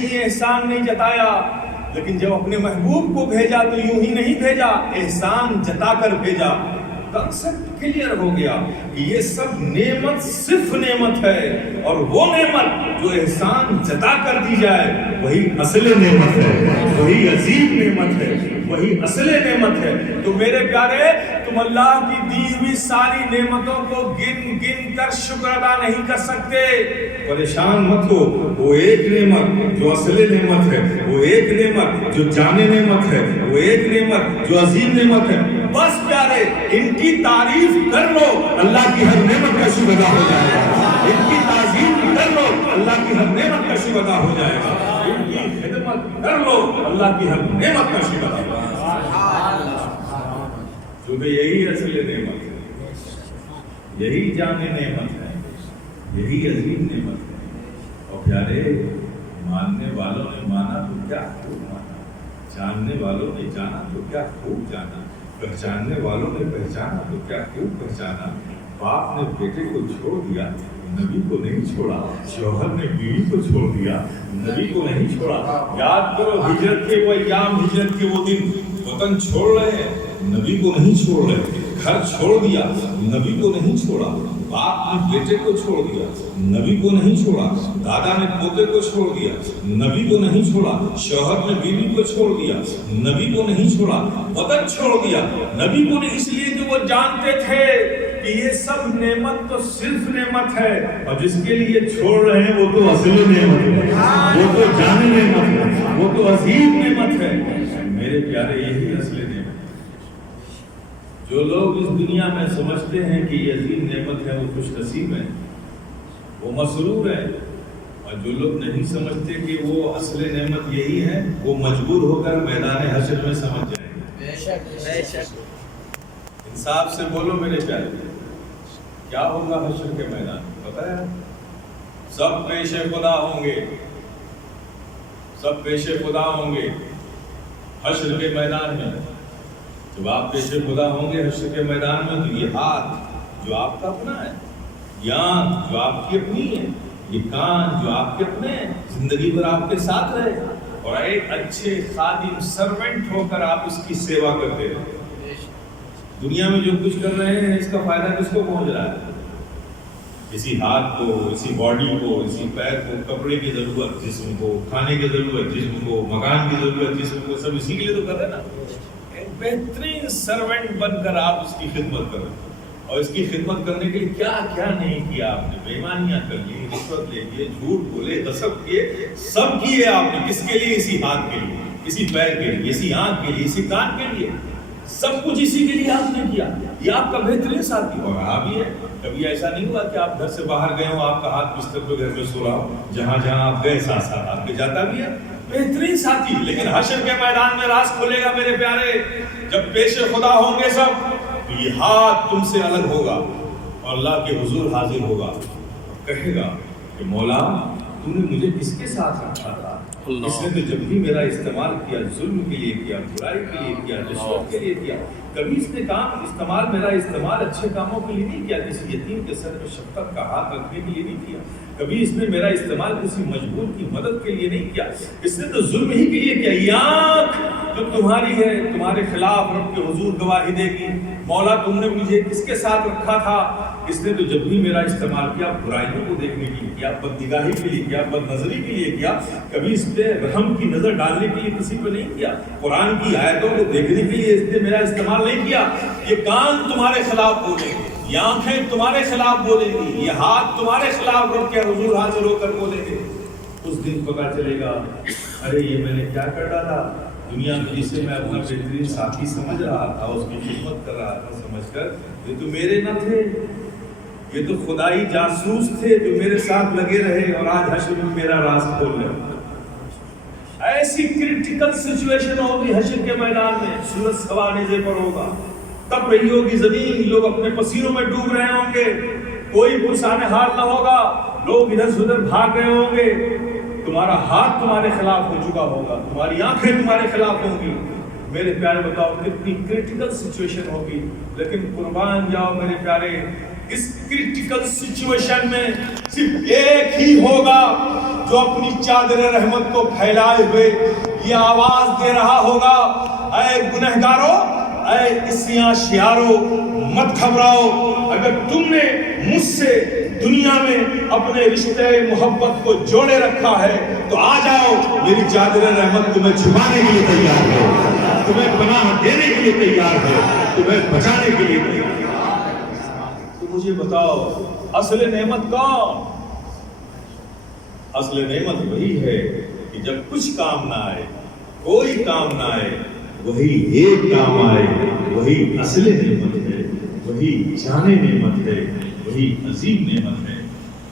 نہیں احسان نہیں جتایا، لیکن جب اپنے محبوب کو بھیجا تو یوں ہی نہیں بھیجا، احسان جتا کر بھیجا۔ کنسپٹ کلیئر ہو گیا کہ یہ سب نعمت صرف نعمت ہے، اور وہ نعمت جو احسان جتا کر دی جائے وہی اصل نعمت ہے، وہی عظیم نعمت ہے، وہی اصل نعمت ہے۔ تو میرے پیارے، تم اللہ کی دی ہوئی ساری نعمتوں کو گن گن کر شکر ادا نہیں کر سکتے۔ پریشان مت ہو، وہ ایک نعمت جو اصل نعمت ہے، وہ ایک نعمت جو جانے نعمت ہے، وہ ایک نعمت جو عظیم نعمت ہے، بس پیارے ان کی تعریف کر لو، اللہ کی ہر نعمت کا شکر ادا ہو جائے گا۔ ان کی تعظیم کر لو، اللہ کی ہر نعمت کا شکر ادا ہو جائے گا۔ ان کی خدمت کر لو، اللہ کی ہر نعمت کا شکر ادا ہو جائے گا۔ کیونکہ یہی اصل نعمت ہے، یہی جانے نعمت ہے، یہی عظیم نعمت ہے۔ اور پیارے، ماننے والوں نے مانا تو کیا خوب مانا، جاننے والوں نے جانا تو کیا خوب جانا، پہچاننے والوں نے پہچانا تو کیا خوب پہچانا۔ باپ نے بیٹے کو چھوڑ دیا، نبی کو نہیں چھوڑا، شوہر نے بیوی کو چھوڑ دیا، نبی کو نہیں چھوڑا۔ یاد کرو ہجرت کے وہ ایام، ہجرت کے وہ دن، وطن چھوڑ رہے ہیں، نبی کو نہیں چھوڑ رہے، گھر چھوڑ دیا، نبی کو نہیں چھوڑا، باپ نے بیٹے کو چھوڑ دیا، نبی کو نہیں چھوڑا، دادا نے پوتے کو چھوڑ دیا، نبی کو نہیں چھوڑا، شوہر نے بیوی کو چھوڑ دیا، نبی کو نہیں چھوڑا، وطن چھوڑ دیا، نبی کو نہیں، اس لیے کہ وہ جانتے تھے کہ یہ سب نعمت تو صرف نعمت ہے، اور جس کے لیے چھوڑ رہے ہیں وہ تو اصل نعمت ہے، وہ تو جانے نعمت ہے، وہ تو عظیم نعمت ہے۔ میرے پیارے، یہی اصل نعمت ہے۔ جو لوگ اس دنیا میں سمجھتے ہیں کہ یہ عظیم نعمت ہے وہ خوش نصیب ہیں، وہ مسرور ہیں، اور جو لوگ نہیں سمجھتے کہ وہ اصل نعمت یہی ہے، وہ مجبور ہو کر میدان حشر میں سمجھ جائیں گے۔ بے شک بے شک۔ انصاف سے بولو میرے پیارے، کیا ہوگا حشر کے میدان میں پتہ ہے؟ سب پیش خدا ہوں گے، سب پیش خدا ہوں گے حشر کے میدان میں۔ جب آپ پیش خدا ہوں گے حشر کے میدان میں، تو یہ ہاتھ جو آپ کا اپنا ہے، یہ آنکھ جو آپ کی اپنی ہے، یہ کان جو آپ کے اپنے ہیں، زندگی بھر آپ کے ساتھ رہے، اور ایک اچھے خادم سرونٹ ہو کر آپ اس کی سیوا کرتے رہے۔ دنیا میں جو کچھ کر رہے ہیں اس کا فائدہ کس کو پہنچ رہا ہے؟ اسی ہاتھ کو، اسی باڈی کو، اسی پیر کو، کپڑے کی ضرورت جسم کو، کھانے کی ضرورت جسم کو، مکان کی ضرورت جسم کو، سب اسی کے لیے تو کر رہے ہیں نا۔ ایک بہترین سرونٹ بن کر آپ اس کی خدمت کر رہے ہیں، اور اس کی خدمت کرنے کے لیے کیا کیا نہیں کیا آپ نے، بے ایمانیاں کر لی، رشوت لے لیے، جھوٹ بولے، غصب کیے، سب کیے آپ نے، کس کے لیے؟ اسی ہاتھ کے لیے، اسی پیر کے لیے، اسی آنکھ کے لیے، اسی کان کے لیے، سب کچھ اسی کے لیے آپ نے کیا۔ یہ آپ کا بہترین ساتھی، اور رہا بھی ہے۔ کبھی ایسا نہیں ہوا کہ آپ گھر سے باہر گئے ہو، آپ کا ہاتھ بستر پہ گھر میں سو رہا ہو، جہاں جہاں آپ گئے ساتھ ساتھ آپ کے جاتا بھی ہے، بہترین ساتھی۔ لیکن حشر کے میدان میں راز کھلے گا میرے پیارے، جب پیش خدا ہوں گے سب، تو یہ ہاتھ تم سے الگ ہوگا اور اللہ کے حضور حاضر ہوگا اور کہے گا کہ مولا تو نے مجھے کس کے ساتھ رکھا تھا؟ اس نے تو جب بھی میرا استعمال کیا، ظلم کے لیے کیا، برائی کے لیے کیا، رشوت کے لیے کیا، کبھی اس نے میرا استعمال اچھے کاموں کے لیے نہیں کیا، کسی یتیم کے سر میں شفقت کا ہاتھ رکھنے کے لیے نہیں کیا، کبھی اس نے میرا استعمال کسی مجبور کی مدد کے لیے نہیں کیا، اس نے تو ظلم ہی کے لیے کیا۔ یہ آنکھ جو تمہاری ہے تمہارے خلاف رب کے حضور گواہی دے گی، مولا تم نے مجھے کس کے ساتھ رکھا تھا؟ اس نے تو جب بھی میرا استعمال کیا برائیوں کو دیکھنے کے لیے کیا، بد نگاہی کے لیے کیا، بد نظری کے لیے کیا، کبھی اس پہ رحم کی نظر ڈالنے کے لیے کسی پہ نہیں کیا، قرآن کی آیتوں کو دیکھنے کے لیے اس نے میرا استعمال نہیں کیا۔ یہ کان تمہارے خلاف بولیں گے، یہ آنکھیں تمہارے خلاف بولیں گی، یہ ہاتھ تمہارے خلاف رب کے حضور حاضر ہو کر بولیں گے۔ اس دن پتہ چلے گا، ارے یہ میں نے کیا کر ڈالا، دنیا میں جسے میں اپنا بہترین ساتھی سمجھ رہا تھا، اس کی خدمت کر رہا تھا، سمجھ کر یہ تو میرے نہ تھے، یہ تو خدائی جاسوس تھے جو میرے ساتھ لگے رہے اور آج حشر میں میرا راز کھول رہے۔ ایسی کرٹیکل سچویشن ہوگی حشر کے میدان میں، سورج سوا نیزے پر ہوگا، تب رہی ہوگی زمین، لوگ اپنے پسینوں میں ڈوب رہے ہوں گے، کوئی پرسان حال نہ ہوگا، لوگ ادھر سے ادھر بھاگ رہے ہوں گے، تمہارا ہاتھ تمہارے خلاف ہو چکا ہوگا، تمہاری آنکھیں تمہارے خلاف ہوں گی۔ میرے پیارے بتاؤ کتنی کرٹیکل سچویشن ہوگی، لیکن قربان جاؤ میرے پیارے، اس کرٹیکل سچویشن میں صرف ایک ہی ہوگا جو اپنی چادر رحمت کو پھیلائے ہوئے یہ آواز دے رہا ہوگا، اے گنہگارو، اے عصیاں شیارو، مت گھبراؤ، اگر تم نے مجھ سے دنیا میں اپنے رشتے محبت کو جوڑے رکھا ہے تو آ جاؤ، میری چادر رحمت تمہیں چھپانے کے لیے تیار ہے، تمہیں پناہ دینے کے لیے تیار ہے، تمہیں بچانے کے لیے تیار ہے۔ تو مجھے بتاؤ اصل نعمت کون؟ اصل نعمت وہی ہے کہ جب کچھ کام نہ آئے، کوئی کام نہ آئے، وہی ایک کام آئے، وہی اصل نعمت ہے، وہی جان نعمت ہے، وہی عظیم نعمت ہے۔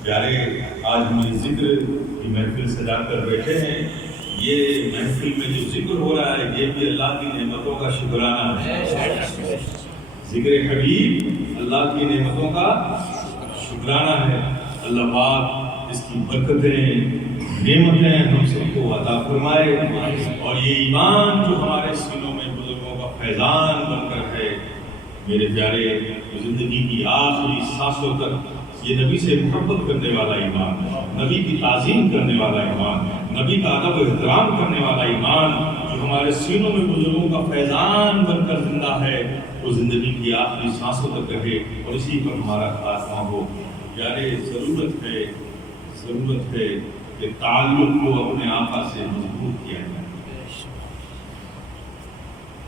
پیارے، آج ہم اس ذکر کی محفل سجا کر بیٹھے ہیں، یہ محفل میں جو ذکر ہو رہا ہے یہ بھی اللہ کی نعمتوں کا شکرانہ ہے۔ ذکر حبیب اللہ کی نعمتوں کا شکرانہ ہے۔ اللہ پاک اس کی برکتیں، نعمتیں ہم سب کو عطا فرمائے، اور یہ ایمان جو ہمارے سینوں میں بزرگوں کا فیضان بن کر ہے، میرے پیارے، زندگی کی آخری سانسوں تک یہ نبی سے محبت کرنے والا ایمان، نبی کی تعظیم کرنے والا ایمان، نبی کا ادب و احترام کرنے والا ایمان جو ہمارے سینوں میں بزرگوں کا فیضان بن کر زندہ ہے، وہ زندگی کی آخری سانسوں تک رہے اور اسی پر ہمارا خاتمہ ہو۔ پیارے، ضرورت ہے کہ تعلق کو اپنے آقا سے مضبوط کیا جائے۔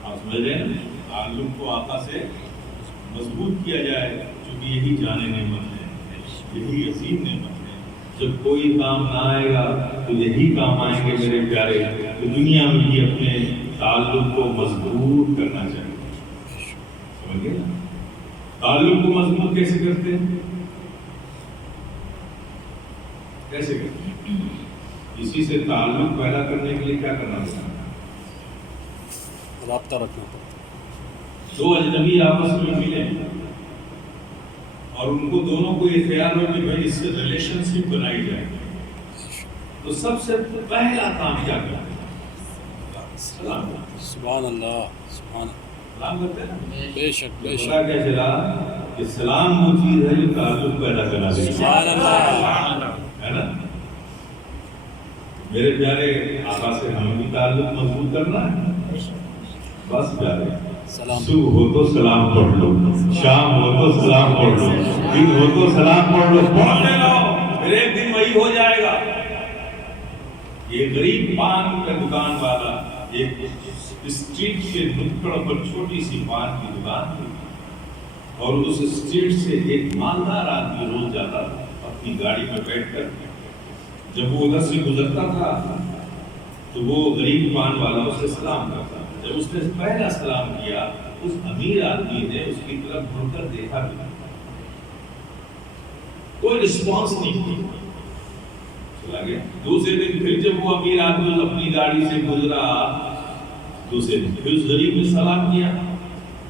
آپ سمجھ رہے ہیں، تعلق کو آقا سے مضبوط کیا جائے، کیونکہ یہی جان نعمت ہے، یہی عظیم نعمت ہے۔ جب کوئی کام نہ آئے گا تو یہی کام آئیں گے میرے پیارے، کہ دنیا میں بھی اپنے تعلق کو مضبوط کرنا چاہیے۔ سمجھ گئے نا؟ تعلق کو مضبوط کیسے کرتے ہیں؟ کیسے کرتے ہیں؟ اسی سے تعلق پیدا کرنے کے لیے کیا کرنا پڑتا ہے؟ رابطہ رکھنا پڑتا ہے۔ دو اجنبی آپس میں ملے اور ان کو دونوں کو یہ خیال ہو کہ بھائی اس سے ریلیشن شپ بنائی جائے، تو سب سے پہلا کام کیا کرنا ہے؟ سلام۔ سبحان اللہ، سبحان اللہ، سلام کرتے ہیں نا؟ بے شک بے پتا شک، کیا چلا کہ سلام وہ چیز ہے جو تعلق پیدا کرا دیتی ہے، سبحان اللہ، ہے نا؟ میرے پیارے، آقا سے ہمیں بھی تعلق مضبوط کرنا ہے۔ بس پیارے، سلام، صبح ہو تو سلام پڑھ لو، شام ہو تو سلام پڑھ لو، دن ہو تو سلام پڑھ لو، پڑھنے لو، پھر ایک دن وہی ہو جائے گا۔ یہ غریب پان کا دکان والا ایک اسٹریٹ کے نکڑ پر چھوٹی سی پان کی دکان تھی، اور اس اسٹریٹ سے ایک مالدار آدمی روز جاتا تھا اپنی گاڑی میں بیٹھ کر۔ جب وہ ادھر سے گزرتا تھا تو وہ غریب پان والا اسے سلام کرتا۔ جب اس نے پہلا سلام کیا، اس امیر آدمی نے اس کی طرف مڑ کر دیکھا بھی نہیں، کوئی رسپانس نہیں کی، چلا گیا۔ دوسرے دن پھر جب وہ امیر آدمی اپنی گاڑی سے گزرا، دوسرے دن پھر اس غریب نے سلام کیا۔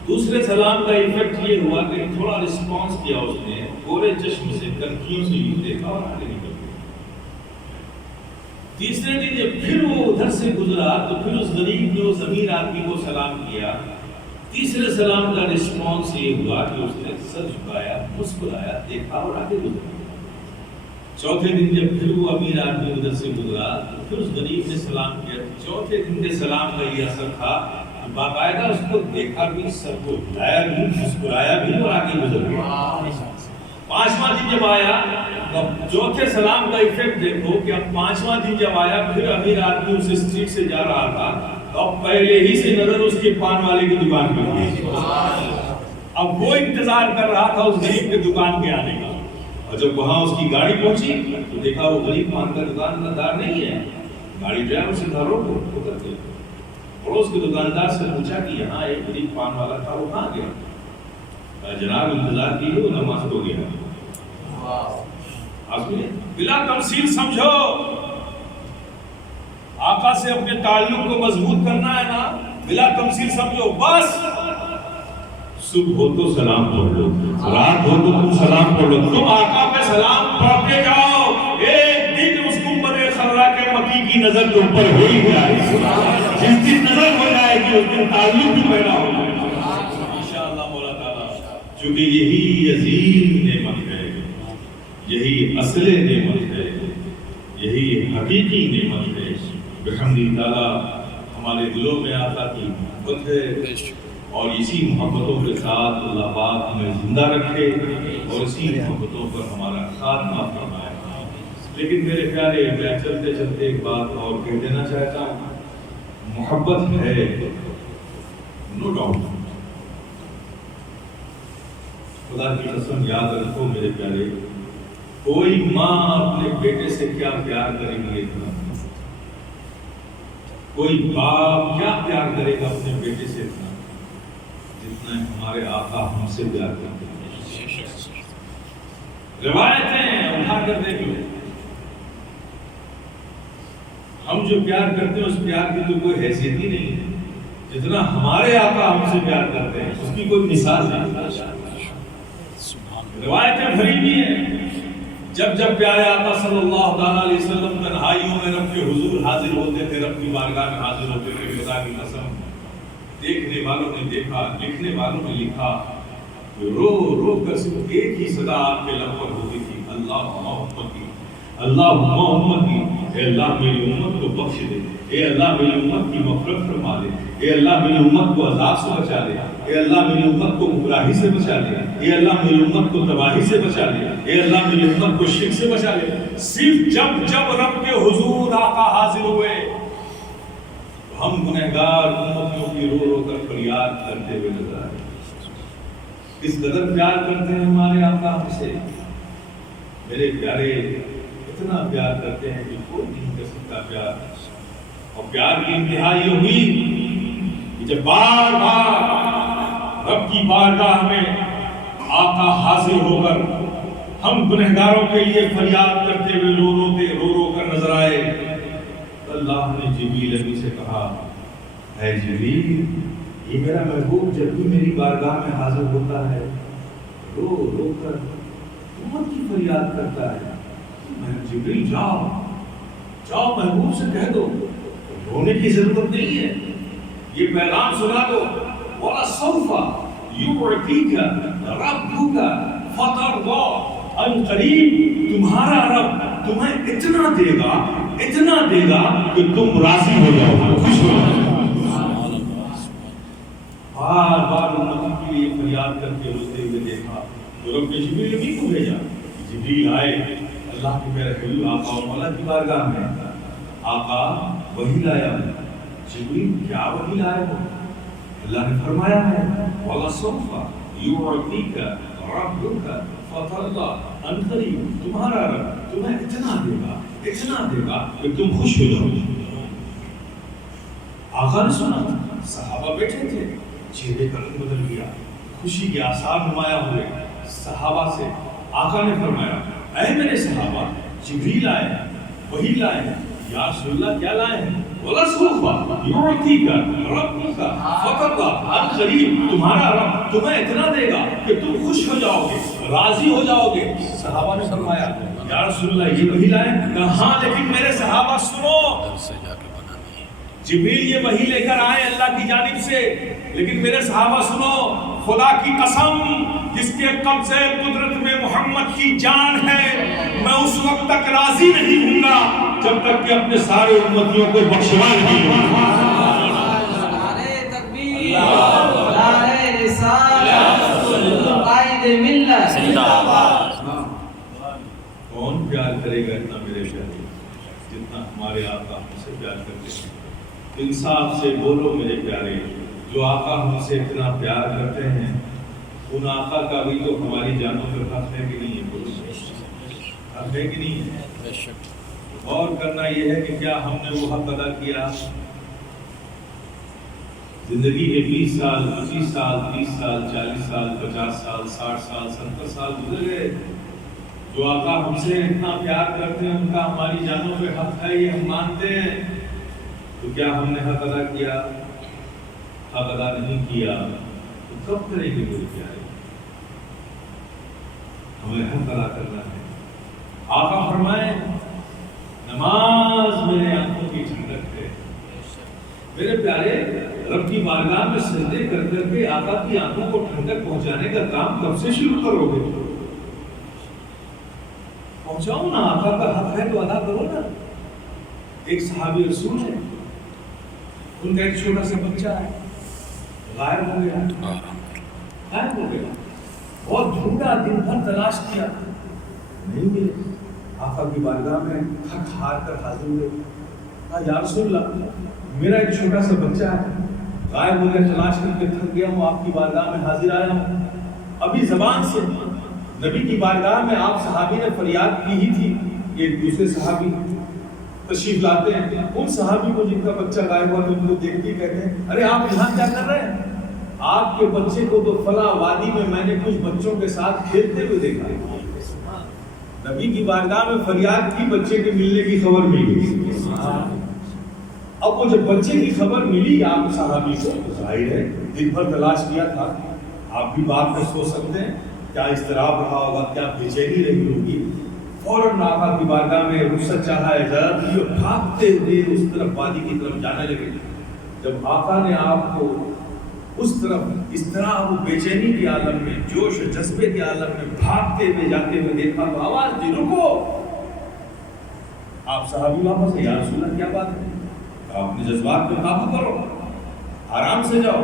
دوسرے سلام کا ایفیکٹ یہ ہوا کہ تھوڑا رسپانس کیا، اس نے گورے چشم سے کنکھیوں سے یوں دیکھا اور آگے نکل گیا۔ تیسرے دن جب پھر وہ ادھر سے گزرا تو پھر اس غریب نے اس امیر آدمی کو سلام کیا۔ تیسرے سلام کا رسپانس یہ ہوا کہ اس نے سر جھکایا، مسکرایا، دیکھا اور آگے گزر گیا۔ چوتھے دن جب پھر وہ امیر آدمی ادھر سے گزرا تو پھر اس غریب نے سلام کیا۔ چوتھے دن کے سلام کا یہ اثر تھا کہ باقاعدہ اس کو دیکھا بھی، سر کو ہلایا بھی، مسکرایا بھی اور آگے گزر گیا۔ پانچواں دن جب آیا، چوتھے سلام کا ایفیکٹ دیکھو کہ اب پانچواں دن جب آیا، پھر امیر آدمی اس اسٹریٹ سے جا رہا تھا تو اب پہلے ہی سے نظر اس کے پان والے کی دکان پہ تھی۔ اب وہ انتظار کر رہا تھا اس غریب کے دکان کے آنے کا، اور جب وہاں اس کی گاڑی پہنچی تو دیکھا وہ غریب پان کا دکاندار نہیں ہے۔ گاڑی ڈرائیور سے کہا روکو، اتر گئے۔ پڑوس کے دکاندار سے پوچھا کہ یہاں ایک غریب پان والا تھا، وہ کہاں گیا؟ کہا جناب انتظار کیجیے، وہ نماز کو گیا۔ بلا تفصیل سمجھو، آقا سے اپنے تعلق کو مضبوط کرنا ہے نا، بلا تفصیل سمجھو۔ بس صبح ہو تو سلام پڑھ لو، رات ہو تو تم سلام پڑھ لو، تم آقا پہ سلام پڑھتے جاؤ، ایک دن اس گنبد خضرا کے مکی کی نظر تم پر ہو ہی جائے گی۔ جس دن نظر ہو جائے گی اس دن تعلق بھی پیدا ہو جائے گا انشاءاللہ مولا تعالیٰ۔ چونکہ یہی عظیم نعمت ہے، یہی اصل نعمت ہے، یہی حقیقی نعمت ہے۔ بحمد تعالیٰ ہمارے دلوں میں آقا کی محبت ہے، اور اسی محبتوں کے ساتھ اللہ پاک ہمیں زندہ رکھے اور اسی محبتوں پر ہمارا خاتمہ فرمائے۔ لیکن میرے پیارے، میں چلتے چلتے ایک بات اور کہہ دینا چاہتا ہوں، محبت ہے نو ڈاؤٹ، خدا کی قسم یاد رکھو میرے پیارے، کوئی ماں اپنے بیٹے سے کیا پیار کرے گی اتنا، کوئی باپ کیا پیار کرے گا اپنے بیٹے سے اتنا جتنا ہمارے آقا ہم سے پیار کرتے ہیں۔ روایتیں اٹھا کر دیکھ لو، ہم جو پیار کرتے ہیں اس پیار کی تو کوئی حیثیت ہی نہیں ہے جتنا ہمارے آقا ہم سے پیار کرتے ہیں، اس کی کوئی مثال نہیں۔ روایتیں بھری بھی ہیں، جب جب پیارے آقا صلی اللہ تعالیٰ علیہ وسلم تنہائیوں میں رب کے حضور حاضر ہوتے تھے، رب کی بارگاہ میں حاضر ہوتے تھے، خدا کی قسم دیکھنے والوں نے دیکھا، لکھنے والوں نے لکھا، رو رو کر صرف ایک ہی صدا آپ کے لب پر ہوتی تھی، اللہم امتی، اللہم امتی، اے اللہ میری امت کو بخش دے، اے اللہ میری امت کی مغفرت فرما دے، اے اللہ میری امت کو عذاب سے بچا دے، اے اللہ میری امت کو گمراہی سے بچا دے، اے اللہ میری امت کو تباہی سے بچا دے، اے اللہ میری امت کو شرک سے بچا دے۔ صرف جب جب رب کے حضور آقا حاضر ہوئے ہم گنہگار امتیوں کی رو رو کر فریاد کرتے ہوئے نظر آئے۔ اس قدر پیار کرتے ہیں ہمارے آقا ہم سے، میرے پیارے، اتنا پیار کرتے ہیں کہ کوئی نہیں کر سکتا پیار۔ اور پیار کی انتہا یہ ہوئی کہ جب بار بار رب کی بارگاہ میں آقا حاضر ہو کر ہم گنہگاروں کے لیے فریاد کرتے ہوئے رو رو کر نظر آئے، اللہ نے جبریل امین سے کہا، اے جبریل، یہ میرا محبوب جب بھی میری بارگاہ میں حاضر ہوتا ہے رو رو کر امت کی فریاد کرتا ہے۔ میں جبریل جاؤ محبوب سے کہہ دو، رونے کی ضرورت نہیں ہے، یہ پیغام سنا دو، وَلَسَوْفَ يُعْطِيكَ رَبُّكَ فَتَرْضَىٰ، ان قریب تمہارا رب تمہیں اتنا دے گا کہ تم راضی ہو جاؤ گے، خوش ہو جاؤ گے۔ بار بار امت کے لیے فریاد کرتے روتے ہوئے دیکھا تو رب نے جبریل امین کو بھیجا، جبریل آئے اللہ کے پیارے حبیب آقا و مولا کی بارگاہ میں۔ آقا وحی لایا، جبریل کیا وحی لایا ہو؟ اللہ نے فرمایا ہے وَلَسَوْفَ يُعْطِيكَ رَبُّكَ فَتَرْضَىٰ، ان قریب تمہارا رب تمہیں اتنا دے گا کہ تم خوش ہو جاؤ گے۔ آقا نے سنا، صحابہ بیٹھے تھے، چہرے کا رنگ بدل گیا، خوشی کے آثار نمایاں ہوئے۔ صحابہ سے آقا نے فرمایا، اے میرے صحابہ، جبریل آئے، وحی لائے، یا رسول اللہ کیا لائے ہیں؟ وَلَسَوْفَ يُعْطِيكَ رَبُّكَ فَتَرْضَىٰ، ان قریب تمہارا رب تمہیں اتنا دے گا کہ تم خوش ہو جاؤ گے، راضی ہو جاؤ گے۔ صحابہ نے فرمایا، یا رسول اللہ یہ وحی لائے؟ کہاں، لیکن میرے صحابہ سنو، جبریل یہ وحی لے کر آئے اللہ کی جانب سے، لیکن میرے صحابہ سنو، خدا کی قسم جس کے قبضے قدرت میں محمد کی جان ہے، میں اس وقت تک راضی نہیں ہوں گا جب تک کہ اپنے سارے امتیوں کو بخشوا نہیں ہوں گا۔ نعرہ تکبیر، نعرہ رسالت، قائد ملت زندہ باد۔ کون پیار کرے گا اتنا میرے پیارے جتنا ہمارے آقا ہم سے پیار کرتے ہیں؟ انصاف سے بولو میرے پیارے، جو آقا ہم سے اتنا پیار کرتے ہیں ان آقا کا بھی تو ہماری جانوں پر حق ہے کہ نہیں ہے؟ حق ہے کہ نہیں ہے؟ غور کرنا یہ ہے کہ کیا ہم نے وہ حق ادا کیا؟ زندگی کے 20 سال 25 سال 30 سال 40 سال 50 سال 60 سال 70 سال گزر گئے، جو آقا ہم سے اتنا پیار کرتے ہیں ان کا ہماری جانوں پہ حق ہے، یہ ہم مانتے ہیں، تو کیا ہم نے حق ادا کیا؟ حق ادا نہیں کیا تو کب کریں گے میرے پیارے؟ ہمیں حق ادا کرنا ہے۔ آقا فرمائیں، نماز میرے آنکھوں کی ٹھنڈک ہے۔ میرے پیارے، رب کی بارگاہ میں سجدے کر کر کے آقا کی آنکھوں کو ٹھنڈک پہنچانے کا کام کب سے شروع کرو گے؟ پہنچاؤ نا، آقا کا حق ہے تو ادا کرو نا۔ ایک صحابی رسول ہے، ان کا ایک چھوٹا سا بچہ ہے، غائب ہو گیا، غائب ہو گیا، بہت ڈھونڈا، دن بھر تلاش کیا، نہیں ملے۔ آقا کی بارگاہ میں تھک ہار کر حاضر ہوئے، کہا یا رسول اللہ میرا ایک چھوٹا سا بچہ ہے، غائب ہو گیا، تلاش کر کے تھک گیا ہوں، آپ کی بارگاہ میں حاضر آیا ہوں۔ ابھی زبان سے نبی کی بارگاہ میں آپ صحابی نے فریاد کی ہی تھی، ایک دوسرے صحابی تشریف لاتے ہیں، ان صحابی کو جن کا بچہ غائب ہوا تو ان کو دیکھ کے کہتے ہیں ارے آپ یہاں کیا کر رہے ہیں؟ آپ کے بچے کو تو فلاں وادی میں نے کچھ بچوں کے ساتھ کھیلتے ہوئے دیکھا۔ نبی کی بارگاہ میں فریاد کی، بچے کے ملنے کی خبر مل گئی۔ اب وہ جب بچے کی خبر ملی آپ صحابی کو، ظاہر ہے دن بھر تلاش کیا تھا، آپ بھی بات میں سوچ سکتے ہیں کیا اضطراب رہا ہوگا، کیا بے چینی رہی ہوگی۔ فوراً آقا کی بارگاہ میں رخصت چاہا، اجازت لی اور بھاگتے ہوئے اس طرف وادی کی طرف جانے لگے۔ جب آقا نے آپ کو اس طرف اضطراب و بے چینی کے عالم میں، جوش و جذبے کے عالم میں بھاگتے ہوئے جاتے ہوئے دیکھا تو آواز دی رکو۔ آپ صحابی واپس یا رسول اللہ کیا بات ہے؟ اپنے جذبات پہ قابو کرو، آرام سے جاؤ۔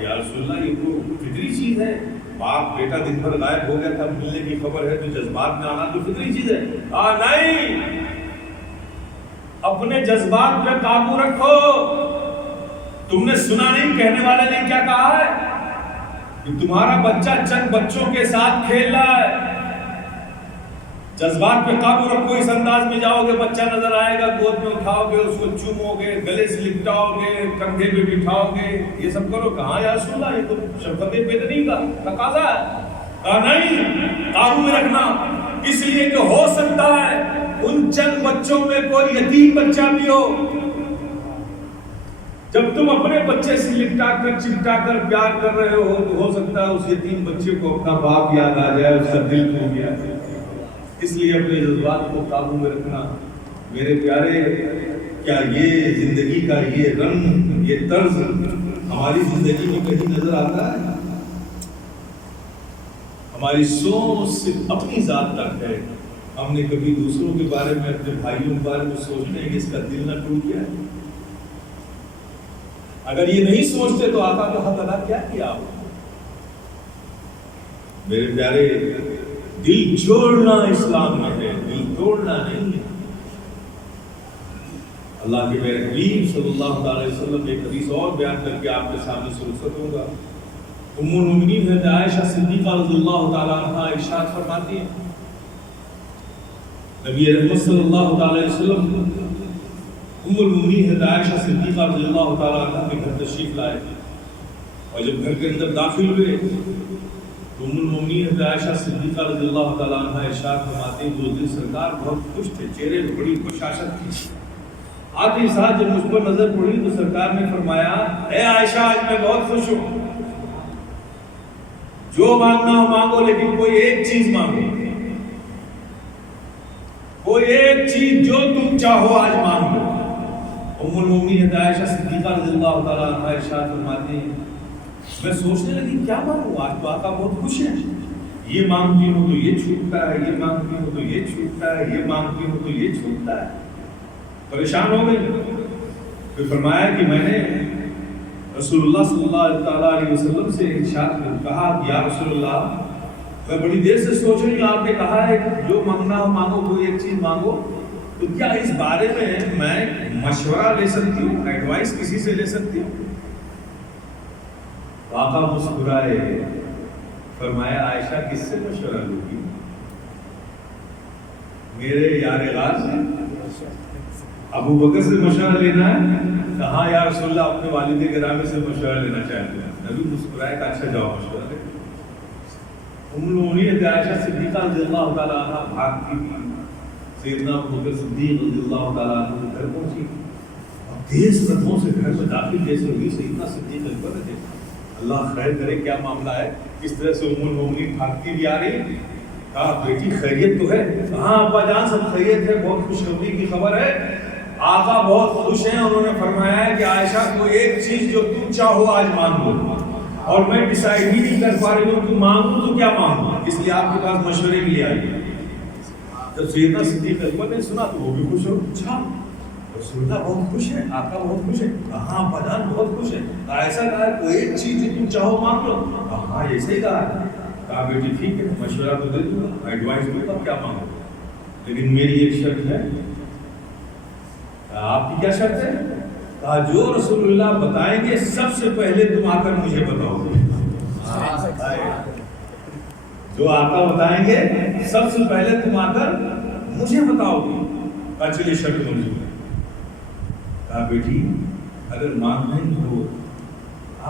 یا رسول اللہ یہ تو فطری چیز ہے، باپ بیٹا دن بھر غائب ہو گیا تھا، ملنے کی خبر ہے تو جذبات میں آنا تو فطری چیز ہے۔ نہیں، اپنے جذبات پہ قابو رکھو۔ تم نے سنا نہیں کہنے والے نے کیا کہا ہے کہ تمہارا بچہ چند بچوں کے ساتھ کھیل رہا ہے۔ جذبات پہ قابو رکھو، اس انداز میں جاؤ گے بچہ نظر آئے گا، گود میں اٹھاؤ گے، اس کو چومو گے، گلے سے لپٹاؤ گے، کندھے پہ بٹھاؤ گے، یہ سب کرو۔ کہاں یا رسول اللہ یہ تو شفقت پیدری کا تقاضا ہے۔ کہا نہیں، قابو میں رکھنا، اس لیے کہ ہو سکتا ہے ان چند بچوں میں کوئی یتیم بچہ بھی ہو۔ جب تم اپنے بچے سے لپٹا کر چپٹا کر پیار کر رہے ہو تو ہو سکتا ہے اس یتیم بچے کو اپنا باپ یاد آ جائے، اس کا دل ٹوٹ گیا۔ اس لیے اپنے جذبات کو قابو میں رکھنا۔ میرے پیارے، کیا یہ زندگی کا یہ رنگ، یہ طرز ہماری زندگی میں کہیں نظر آتا ہے؟ ہماری سوچ صرف اپنی ذات تک ہے، ہم نے کبھی دوسروں کے بارے میں، اپنے بھائیوں کے بارے میں سوچتے ہیں کہ اس کا دل نہ ٹوٹ گیا ہے؟ اگر یہ نہیں سوچتے تو آقا کا حق ادا کیا کیا آپ؟ میرے پیارے، دل جوڑنا اسلام میں ہے، دل توڑنا نہیں ہے۔ اللہ کے میرے حبیب صلی اللہ علیہ وسلم ایک حدیث اور بیان کر کے آپ کے سامنے سے رخصت ہوگا۔ ام المؤمنین حضرت عائشہ صدیقہ رضی اللہ تعالی عنہا ارشاد فرماتی ہیں، نبی رحمت صلی اللہ علیہ وسلم ام المؤمنین حضرت عائشہ صدیقہ رضی اللہ تعالی عنہا کے گھر تشریف لائے، اور جب گھر کے اندر داخل ہوئے تو ام المؤمنین حضرت عائشہ صدیقہ رضی اللہ تعالی عنہا ارشاد فرماتے ہیں، اس دن سرکار بہت خوش تھے، چہرے میں بڑی بشاشت تھی۔ آتے ہی ساتھ جب مجھ پر نظر پڑی تو سرکار نے فرمایا، اے عائشہ آج میں بہت خوش ہوں، جو مانگنا ہو مانگو، لیکن کوئی ایک چیز مانگو، کوئی ایک چیز جو تم چاہو آج مانگ لو۔ ام المؤمنین حضرت عائشہ صدیقہ رضی اللہ تعالی عنہا ارشاد فرماتے ہیں، میں سوچنے لگی کیا مانگوں، آج تو آقا بہت خوش ہیں، یہ مانگتی ہوں تو یہ چھوٹتا ہے، یہ مانگتی ہوں تو یہ چھوٹتا ہے، یہ مانگتی ہوں تو یہ چھوٹتا ہے، پریشان ہو گئی۔ پھر فرمایا کہ میں نے رسول اللہ صلی اللہ علیہ وسلم سے ارشاد کہا، یا رسول اللہ میں بڑی دیر سے سوچ رہی ہوں، آپ نے کہا ہے کہ جو مانگنا ہو مانگو، کوئی ایک چیز مانگو، تو کیا اس بارے میں مشورہ لے سکتی ہوں، ایڈوائس کسی سے لے سکتی ہوں؟ آقا مسکرائے، فرمایا عائشہ کس سے مشورہ لوگی؟ میرے یار غار سے؟ ابو بکر سے مشورہ لینا ہے؟ کہاں یا رسول اللہ اپنے والد گرامی سے مشورہ لینا چاہتے ہیں۔ نبی مسکرائے کہ اچھا جاؤ مشورہ لے۔ ام المؤمنین عائشہ صدیقہ رضی اللہ تعالی عنہا بھاگتی تھی، سیدنا ابو بکر صدیق رضی اللہ تعالی عنہ گھر پہنچی اور تیز قدموں سے گھر میں داخل جیسے ہوئی، سیدنا صدیق اکبر نے دیکھا، اللہ خیر کرے کیا معاملہ ہے، اس طرح سے ام المؤمنین بھاگتی بھی آ رہی۔ کہا بیٹی خیریت تو ہے؟ کہاں ابا جان سب خیریت ہے، بہت خوشخبری کی خبر ہے، آقا بہت خوش ہیں، انہوں نے فرمایا ہے کہ عائشہ کو ایک چیز جو تم چاہو آج مانگ لو، اور میں ڈیسائیڈ ہی نہیں کر پا رہی ہوں کہ مانگوں تو کیا مانگوں، اس لیے آپ کے پاس مشورے کے لیے آئی۔ جب سیدنا صدیق اکبر نے سنا تو وہ بھی خوش ہو، اچھا رسول اللہ بہت خوش ہے، آقا بہت خوش ہے، ہاں ابا جان بہت خوش ہے، ایسا کہا کوئی ایک چیز جو تم چاہو مانگ لو، ہاں یہ صحیح کہا ہے، کہا بیٹی ٹھیک ہے مشورہ تو دے دوں گا، ایڈوائز دوں گا کیا مانگو، لیکن میری ایک شرط ہے۔ آپ کی کیا شرط ہے؟ کہا جو رسول اللہ بتائیں گے سب سے پہلے تم آ کر مجھے بتاؤ گے، جو آقا بتائیں گے سب سے پہلے تم آ کر مجھے بتاؤ گے۔ کہا چلیے شرط منظور ہے۔ کہا بیٹی اگر مانگنا ہی ہو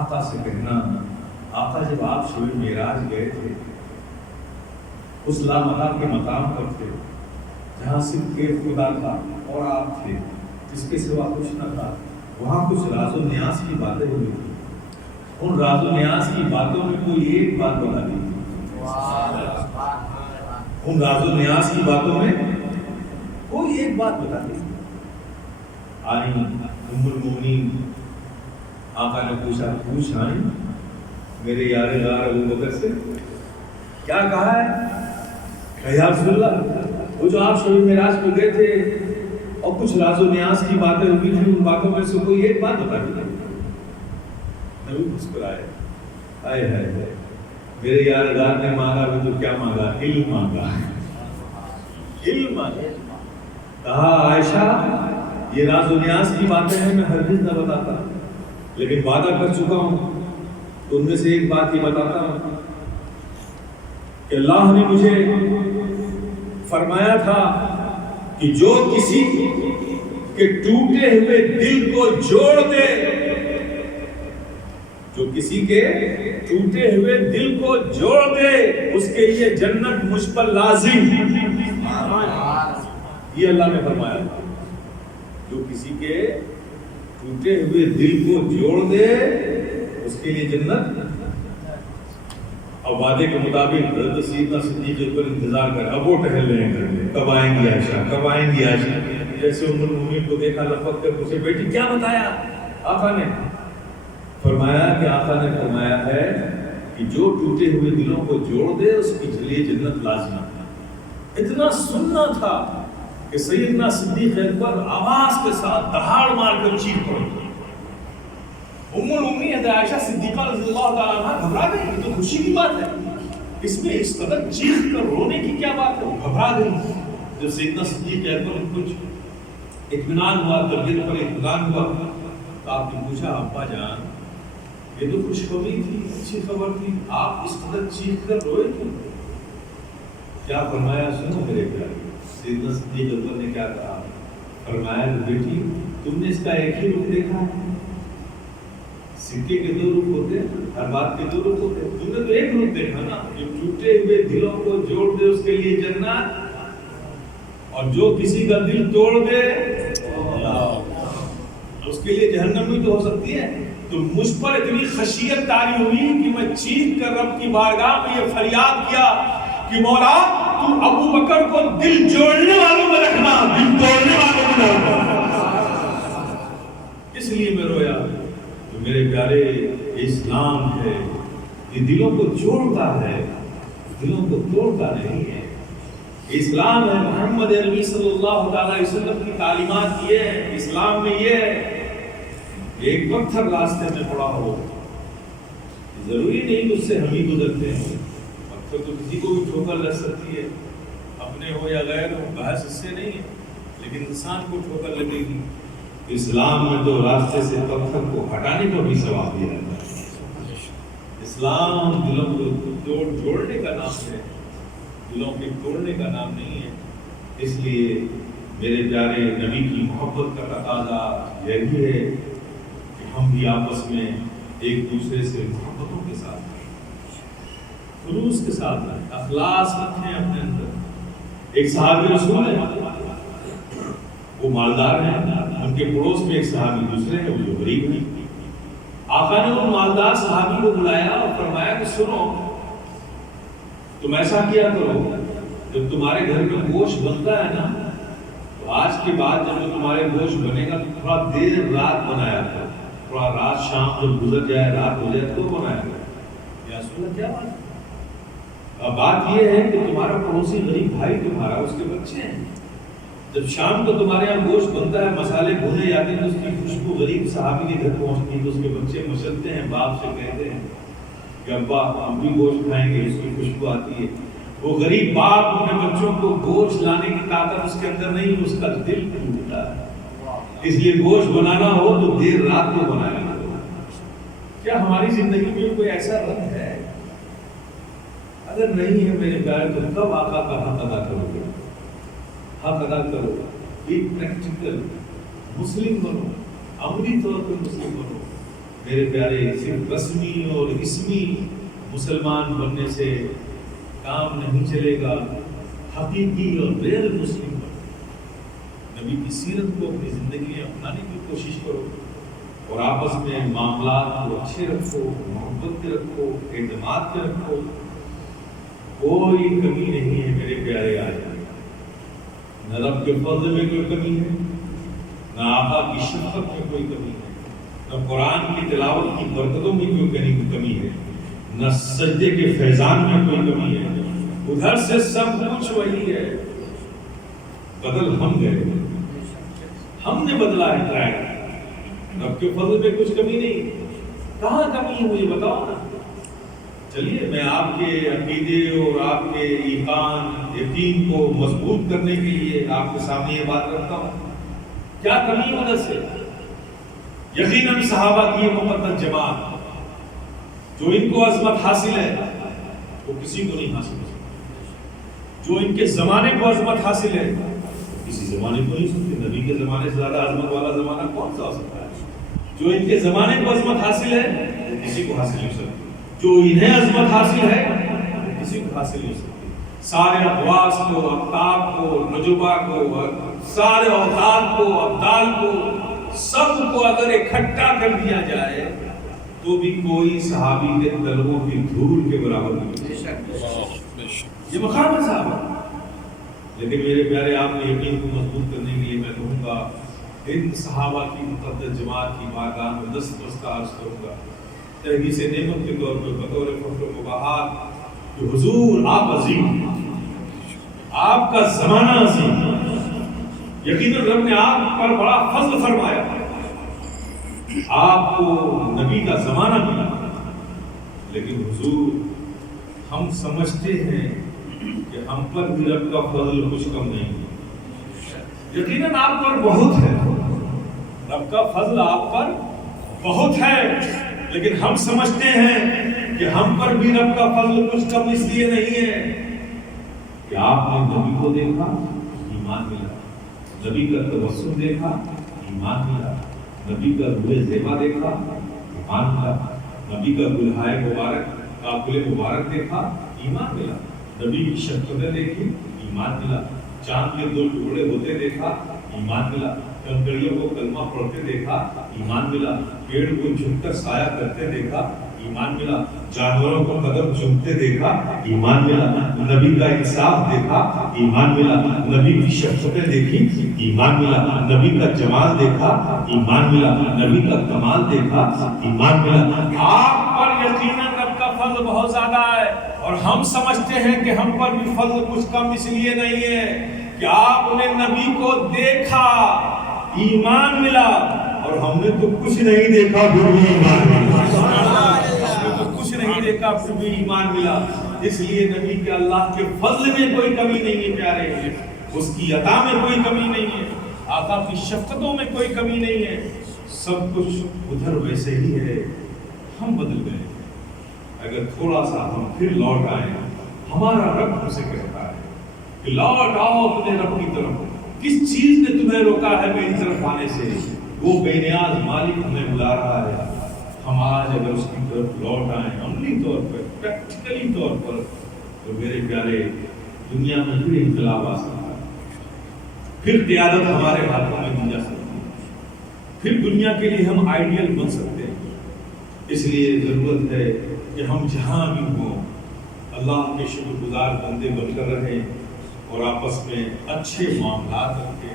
آقا سے کہنا، آقا جب آپ شب معراج گئے تھے اس لامحال کے مقام پر تھے جہاں صرف ایک خدا تھا اور آپ تھے، جس کے سوا کچھ نہ تھا، وہاں کچھ راز و نیاز کی باتیں ہوئی تھی، ان راز و نیاز کی باتوں میں کوئی ایک بات بتا دی تھی، ان راز و نیاز کی باتوں میں کوئی ایک بات بتا دی تھی۔ آئی ام المؤمنین، آقا نے پوچھا پوچھ آئی میرے یار غار ابو بکر سے کیا کہا ہے؟ کہ یا رسول اللہ وہ جو آپ شب معراج پہ گئے تھے اور کچھ راز و نیاز کی باتیں ہوئی تھی، ان باتوں میں سے کوئی ایک بات بتا دی۔ نبی مسکرائے، آئے ہائے میرے یار غار نے مانگا بھی تو کیا مانگا؟ علم مانگا، علم مانگا۔ کہا عائشہ یہ راز و نیاز کی باتیں ہیں میں ہرگز نہ بتاتا، لیکن وعدہ کر چکا ہوں تو ان میں سے ایک بات یہ بتاتا ہوں کہ اللہ نے مجھے فرمایا تھا کہ جو کسی کے ٹوٹے ہوئے دل کو جوڑ دے، جو کسی کے ٹوٹے ہوئے دل کو جوڑ دے اس کے لیے جنت مجھ پر لازم، یہ اللہ نے فرمایا تھا، جو کسی کے ٹوٹے ہوئے دل کو جوڑ دے اس کے لیے جنت۔ اب وعدے کے مطابق حضرت سیدنا صدیق اکبر انتظار کر، اب وہ ٹہل رہے ہیں گھر میں، کب آئیں گی عائشہ، کب آئیں گی عائشہ۔ جیسے ام المؤمنین کو دیکھا لپک کر پوچھے بیٹی کیا بتایا آقا نے؟ فرمایا کہ آقا نے فرمایا ہے کہ جو ٹوٹے ہوئے دلوں کو جوڑ دے اس کے لیے جنت لازم۔ اتنا سننا تھا کہ سیدنا صدیق اکبر آواز کے ساتھ دہاڑ مار کر چیخ پڑے۔ ام المؤمنین حضرت عائشہ صدیقہ رضی اللہ تعالیٰ عنہ گھبرا گئی، یہ تو خوشی کی بات ہے، اس میں اس قدر چیخ کر رونے کی کیا بات ہے؟ وہ گھبرا گئی۔ جب سیدنا صدیق اکبر کچھ اطمینان ہوا، طبیعت پر اطمینان ہوا تو آپ نے پوچھا ابا جان یہ تو خوشخبری تھی، اچھی خبر تھی، آپ اس قدر چیخ کر روئے کیوں؟ کیا فرمایا سنو میرے پیارے، سیدنا صدیق اکبر نے کیا کہا؟ فرمایا بیٹی تم نے اس کا ایک ہی رخ دیکھا ہے، سکے کے دو رخ ہوتے ہیں، ہر بات کے دو رخ ہوتے ہیں، تم نے تو ایک رخ دیکھا نا، جو ٹوٹے ہوئے دلوں کو جوڑ دے اس کے لیے جنت، اور جو کسی کا دل توڑ دے اس کے لیے جہنم بھی تو ہو سکتی ہے۔ تو مجھ پر اتنی خشیت طاری ہوئی کہ میں چیخ کر رب کی بارگاہ میں یہ فریاد کیا کہ مولا تو ابو بکر کو دل جوڑنے والوں میں رکھنا، دل توڑنے والوں میں رکھنا۔ اس لیے میں رویا تو میرے پیارے اسلام ہے، یہ دلوں کو جوڑتا ہے، دلوں کو توڑتا نہیں ہے۔ اسلام ہے، محمد عربی صلی اللہ علیہ وسلم کی تعلیمات یہ ہے، اسلام میں یہ ہے۔ ایک پتھر راستے میں پڑا ہو ضروری نہیں اس سے ہم ہی گزرتے ہیں، پتھر تو کسی کو بھی ٹھوکر لگ سکتی ہے، اپنے ہو یا غیر ہو، بحث اس سے نہیں ہے، لیکن انسان کو ٹھوکر لگے گی۔ اسلام میں تو راستے سے پتھر کو ہٹانے کو بھی ثواب دیا جاتا ہے۔ اسلام دلوں کو جوڑنے کا نام ہے، دلوں کے توڑنے کا نام نہیں ہے۔ اس لیے میرے پیارے نبی کی محبت کا تقاضا یہی ہے کہ ہم بھی آپس میں ایک دوسرے سے محبتوں کے ساتھ رہیں، خلوص کے ساتھ رہیں، اخلاص رکھیں اپنے اندر۔ ایک صحابی رسول ہے، وہ مالدار ہیں، ان کے پڑوس میں ایک صحابی دوسرے ہیں، وہ جو غریب ہیں۔ آقا نے ان مالدار صحابی کو بلایا اور فرمایا کہ سنو تم ایسا کیا کرو، جب تمہارے گھر میں گوشت بنتا ہے نا تو آج کے بعد جب جو تمہارے گوشت بنے گا تو تھوڑا دیر رات بنایا تھا، تھوڑا رات شام جب گزر جائے رات ہو جائے تو بنایا گا. یا رسول اللہ کیا بات؟ اب بات یہ ہے کہ تمہارا پڑوسی غریب بھائی تمہارا، اس کے بچے ہیں، جب شام کو تمہارے یہاں گوشت بنتا ہے، مسالے بھونے جاتے ہیں، تو اس کی خوشبو غریب صحابی کے گھر پہنچتی ہے، تو اس کے بچے مچلتے ہیں، باپ سے کہتے ہیں کہ ابا ہم بھی گوشت کھائیں گے، اس کی خوشبو آتی ہے. وہ غریب باپ اپنے بچوں کو گوشت لانے کی طاقت اس کے اندر نہیں، اس کا دل ٹوٹتا ہے. اس لیے گوشت بنانا ہو تو دیر رات کو بنانا ہو. کیا ہماری زندگی میں کوئی ایسا رنگ ہے؟ اگر نہیں ہے میرے پیارے تو کب آقا کا حق ادا کرو گے؟ حق ادا کرو. ایک پریکٹیکل مسلم بنو، عملی طور پر مسلم بنو میرے پیارے. صرف رسمی اور اسمی مسلمان بننے سے کام نہیں چلے گا، حقیقی اور ریئل مسلم بنو. نبی کی سیرت کو اپنی زندگی میں اپنانے کی کوشش کرو اور آپس میں معاملات کو اچھے رکھو، محبت کے رکھو، اعتماد کے رکھو. کوئی کمی نہیں ہے میرے پیارے. آج نہ رب کے فضل میں کوئی کمی ہے، نہ آقا کی شفقت میں کوئی کمی ہے، نہ قرآن کی تلاوت کی برکتوں میں کوئی کمی ہے، نہ سجدے کے فیضان میں کوئی کمی ہے. ادھر سے سب کچھ وہی ہے، بدل ہم گئے، ہم نے بدلا ہے ٹریک. رب کے فضل میں کچھ کمی نہیں. کہاں کمی ہے مجھے بتاؤ نا. چلیے میں آپ کے عقیدے اور آپ کے ایمان یقین کو مضبوط کرنے کے لیے آپ کے سامنے یہ بات رکھتا ہوں. کیا کمی ادھر سے؟ یقیناً صحابہ کی یہ مقدس جماعت جو ان کو عظمت حاصل ہے وہ کسی کو نہیں حاصل ہو سکتی. جو ان کے زمانے کو عظمت حاصل ہے کسی زمانے کو نہیں سکتے. نبی کے زمانے سے زیادہ عظمت والا زمانہ کون سا ہو سکتا ہے؟ جو ان کے زمانے کو عظمت حاصل ہے وہ کسی کو حاصل نہیں ہو سکتی. جو انہیں عظمت حاصل ہے وہ کسی کو حاصل نہیں ہو سکتی. سارے اقواس کو، اقطاب کو، نجوبہ کو، سارے اوتاد کو، ابدال کو، سب کو اگر اکٹھا کر دیا جائے تو بھی کوئی صحابی کے تلووں کی دھول کے برابر نہیں. یہ مقام ہے صحابہ. لیکن میرے پیارے آپ نے یقین کو مضبوط کرنے کے لیے میں کہوں گا ان صحابہ کی مقدس جماعت کی بارگاہ میں دست عرض کروں گا تحدیث نعمت کے طور پر بطور فخر و مباحات کہ حضور آپ عظیم، آپ کا زمانہ عظیم. یقیناً رب نے آپ پر بڑا فضل فرمایا، آپ کو نبی کا زمانہ ملا. لیکن حضور ہم سمجھتے ہیں کہ ہم پر بھی رب کا فضل کچھ کم نہیں ہے. یقیناً آپ پر بہت ہے، رب کا فضل آپ پر بہت ہے، لیکن ہم سمجھتے ہیں کہ ہم پر بھی رب کا فضل کچھ کم اس لیے نہیں ہے کہ آپ نے نبی کو دیکھا، ایمان ملا. نبی کا تبسم دیکھا، ایمان ملا. نبی کا روح زیبا دیکھا، ایمان ملا. نبی کا گلہائے مبارک، قافلے مبارک دیکھا، ایمان ملا. نبی کی شفقتیں دیکھی، ایمان ملا. چاند کے 2 ٹکڑے ہوتے دیکھا، ایمان ملا. کنکریوں کو کلمہ پڑھتے دیکھا، ایمان ملا. پیڑ کو جھک کر سایہ کرتے دیکھا، ایمان ملا. جانوروں کو قدم چومتے دیکھا، ایمان ملا. نبی کا انصاف دیکھا، ایمان ملا. نبی کی شفقتیں دیکھی، ایمان ملا. نبی کا جمال دیکھا، ایمان ملا. نبی کا کمال دیکھا، ایمان ملا. آپ پر یقیناً رب کا فضل بہت زیادہ ہے اور ہم سمجھتے ہیں کہ ہم پر بھی فضل کچھ کم اس لیے نہیں ہے کہ آپ نے نبی کو دیکھا، ایمان ملا. اور ہم نے تو کچھ نہیں دیکھا پھر بھی ایمان ملا. ہم نے تو کچھ نہیں دیکھا پھر بھی ایمان ملا. اس لیے نبی کے اللہ کے فضل میں کوئی کمی نہیں ہے پیارے، اس کی عطا میں کوئی کمی نہیں ہے، آقا کی شفقتوں میں کوئی کمی نہیں ہے. سب کچھ ادھر ویسے ہی ہے. ہم بدل گئے. اگر تھوڑا سا ہم پھر لوٹ آئے، ہمارا رب ہم سے کہتا ہے کہ لوٹ آؤ اپنے رب کی طرف. کس چیز نے تمہیں روکا ہے میری طرف آنے سے؟ وہ بے نیاز مالک ہمیں بلا رہا ہے. ہم آج اگر اس کی طرف لوٹ آئیں عملی طور پر، پریکٹیکلی طور پر، تو میرے پیارے دنیا میں پھر انقلاب آ سکتا ہے. پھر قیادت ہمارے ہاتھوں میں دی جا سکتی ہے. پھر دنیا کے لیے ہم آئیڈیل بن سکتے ہیں. اس لیے ضرورت ہے کہ ہم جہاں بھی ہوں اللہ کے شکر گزار بندے بن کر رہیں اور آپس میں اچھے معاملات رکھیں.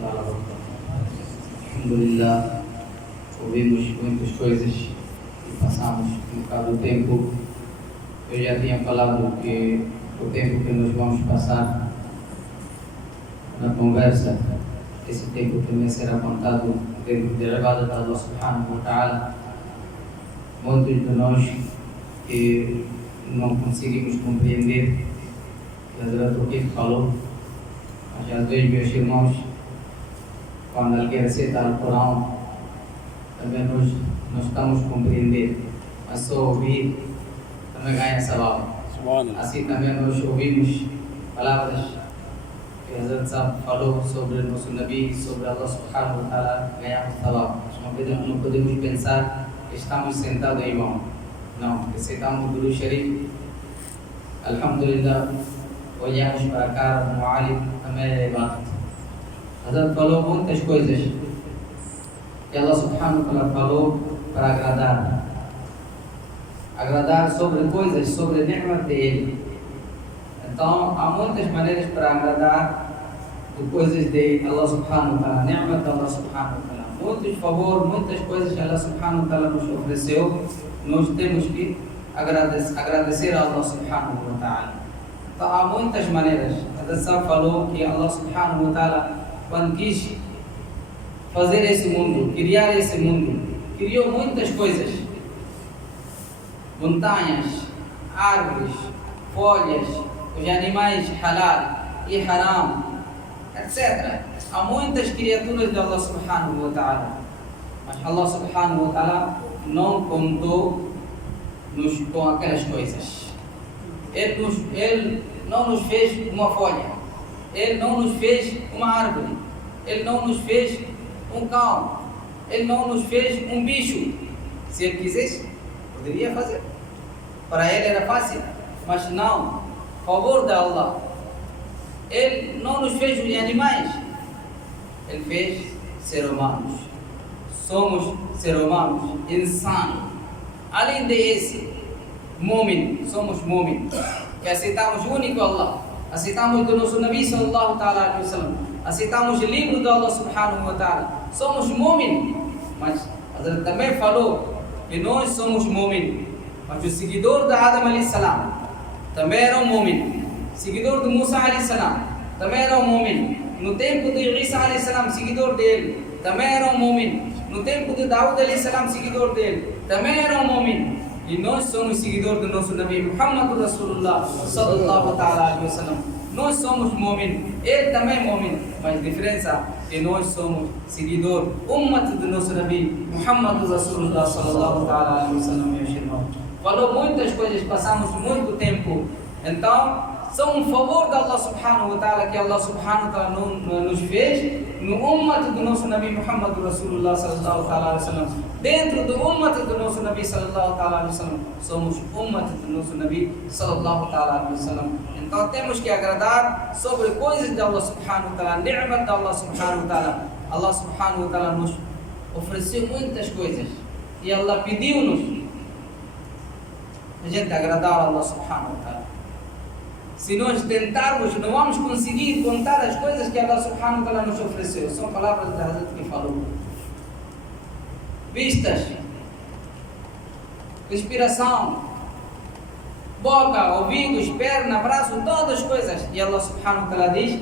taala wabarakatuh. Alhamdulillah, ouvimos muitas coisas e passamos um bocado do tempo. Eu já tinha falado que o tempo que nós vamos passar na conversa, esse tempo também será contado dentro da ibadah de Allah subhanahu wa ta'ala. Muitos de nós que não conseguimos compreender o que falou, mas às vezes, meus irmãos, quando alguém recita o Corão, também nós estamos compreendendo, mas só ouvir também ganha sabab. Assim também nós ouvimos palavras que Hazrat Sahab falou sobre o nosso Nabi, sobre Allah subhanahu wa ta'ala, ganhamos sabab. Não podemos pensar que estamos sentados em vão. Não, recitamos o Duru Sharif, Alhamdulillah, olhamos para a cara do Mu'alim, também é ibadat. Hazrat falou muitas coisas que Allah subhanahu wa ta'ala falou para agradar sobre coisas, sobre ni'mat dele. Então, há muitas maneiras para agradar de coisas de Allah subhanahu wa ta'ala, ni'mat de Allah subhanahu wa ta'ala. Muitos favores, muitas coisas que Allah subhanahu wa ta'ala nos ofereceu, nós temos que agradecer a Allah subhanahu wa ta'ala. Então, há muitas maneiras. Hazrat Sahab falou que Allah subhanahu wa ta'ala, quando quis fazer esse mundo, criar esse mundo, criou muitas coisas. Montanhas, árvores, folhas, os animais halal e haram, etc. Há muitas criaturas de Allah subhanahu wa ta'ala. Mas Allah subhanahu wa ta'ala não contou-nos com aquelas coisas. Ele não nos fez uma folha. Ele não nos fez uma árvore. Ele não nos fez um cão. Ele não nos fez um bicho. Se ele quisesse, poderia fazer. Para ele era fácil, mas não. Favor de Allah. Ele não nos fez os animais. Ele fez seres humanos. Somos seres humanos, insanos. Além desse, mu'min, somos mu'min. Que aceitamos o único Allah. Aceitamos do nosso Nabi sallallahu ta'ala alaihi wasallam. Aceitamos o livro de Allah subhanahu wa ta'ala. Somos mu'min. Mas Hazrat também falou que nós somos mu'min. Mas o seguidor de Adam alayhi salam também era um mu'min. Seguidor de Musa alayhi salam também era um mu'min. No tempo de Isa alayhi salam, seguidor dele, também era um mu'min. No tempo de Daud alayhi salam, seguidor dele, também era um mu'min. E nós somos seguidores do nosso Nabi Muhammad Rasulullah sallallahu ta'ala alaihi wasallam. Nós somos mu'min, ele também é mu'min. Mas a diferença é que nós somos seguidor ummat do nosso Nabi Muhammad Rasulullah sallallahu ta'ala alaihi wasallam, meus irmãos. Falou muitas coisas, passamos muito tempo. Então, são um favor de Allah subhanahu wa ta'ala que Allah subhanahu wa ta'ala nos fez no ummat do nosso Nabi Muhammad Rasulullah sallallahu ta'ala alaihi wasallam. Dentro do ummat do nosso Nabi sallallahu ta'ala alaihi wasallam, somos ummat do nosso Nabi sallallahu ta'ala alaihi wasallam. Então temos que agradar sobre coisas de Allah subhanahu wa ta'ala, ni'mat de Allah subhanahu wa ta'ala. Allah subhanahu wa ta'ala nos ofereceu muitas coisas e Allah pediu-nos a gente agradar a Allah subhanahu wa ta'ala. Se nós tentarmos, não vamos conseguir contar as coisas que Allah subhanahu wa ta'ala nos ofereceu. São palavras da Hazrat que falou. Vistas, respiração, boca, ouvidos, perna, braço, todas as coisas. E Allah subhanahu wa ta'ala diz,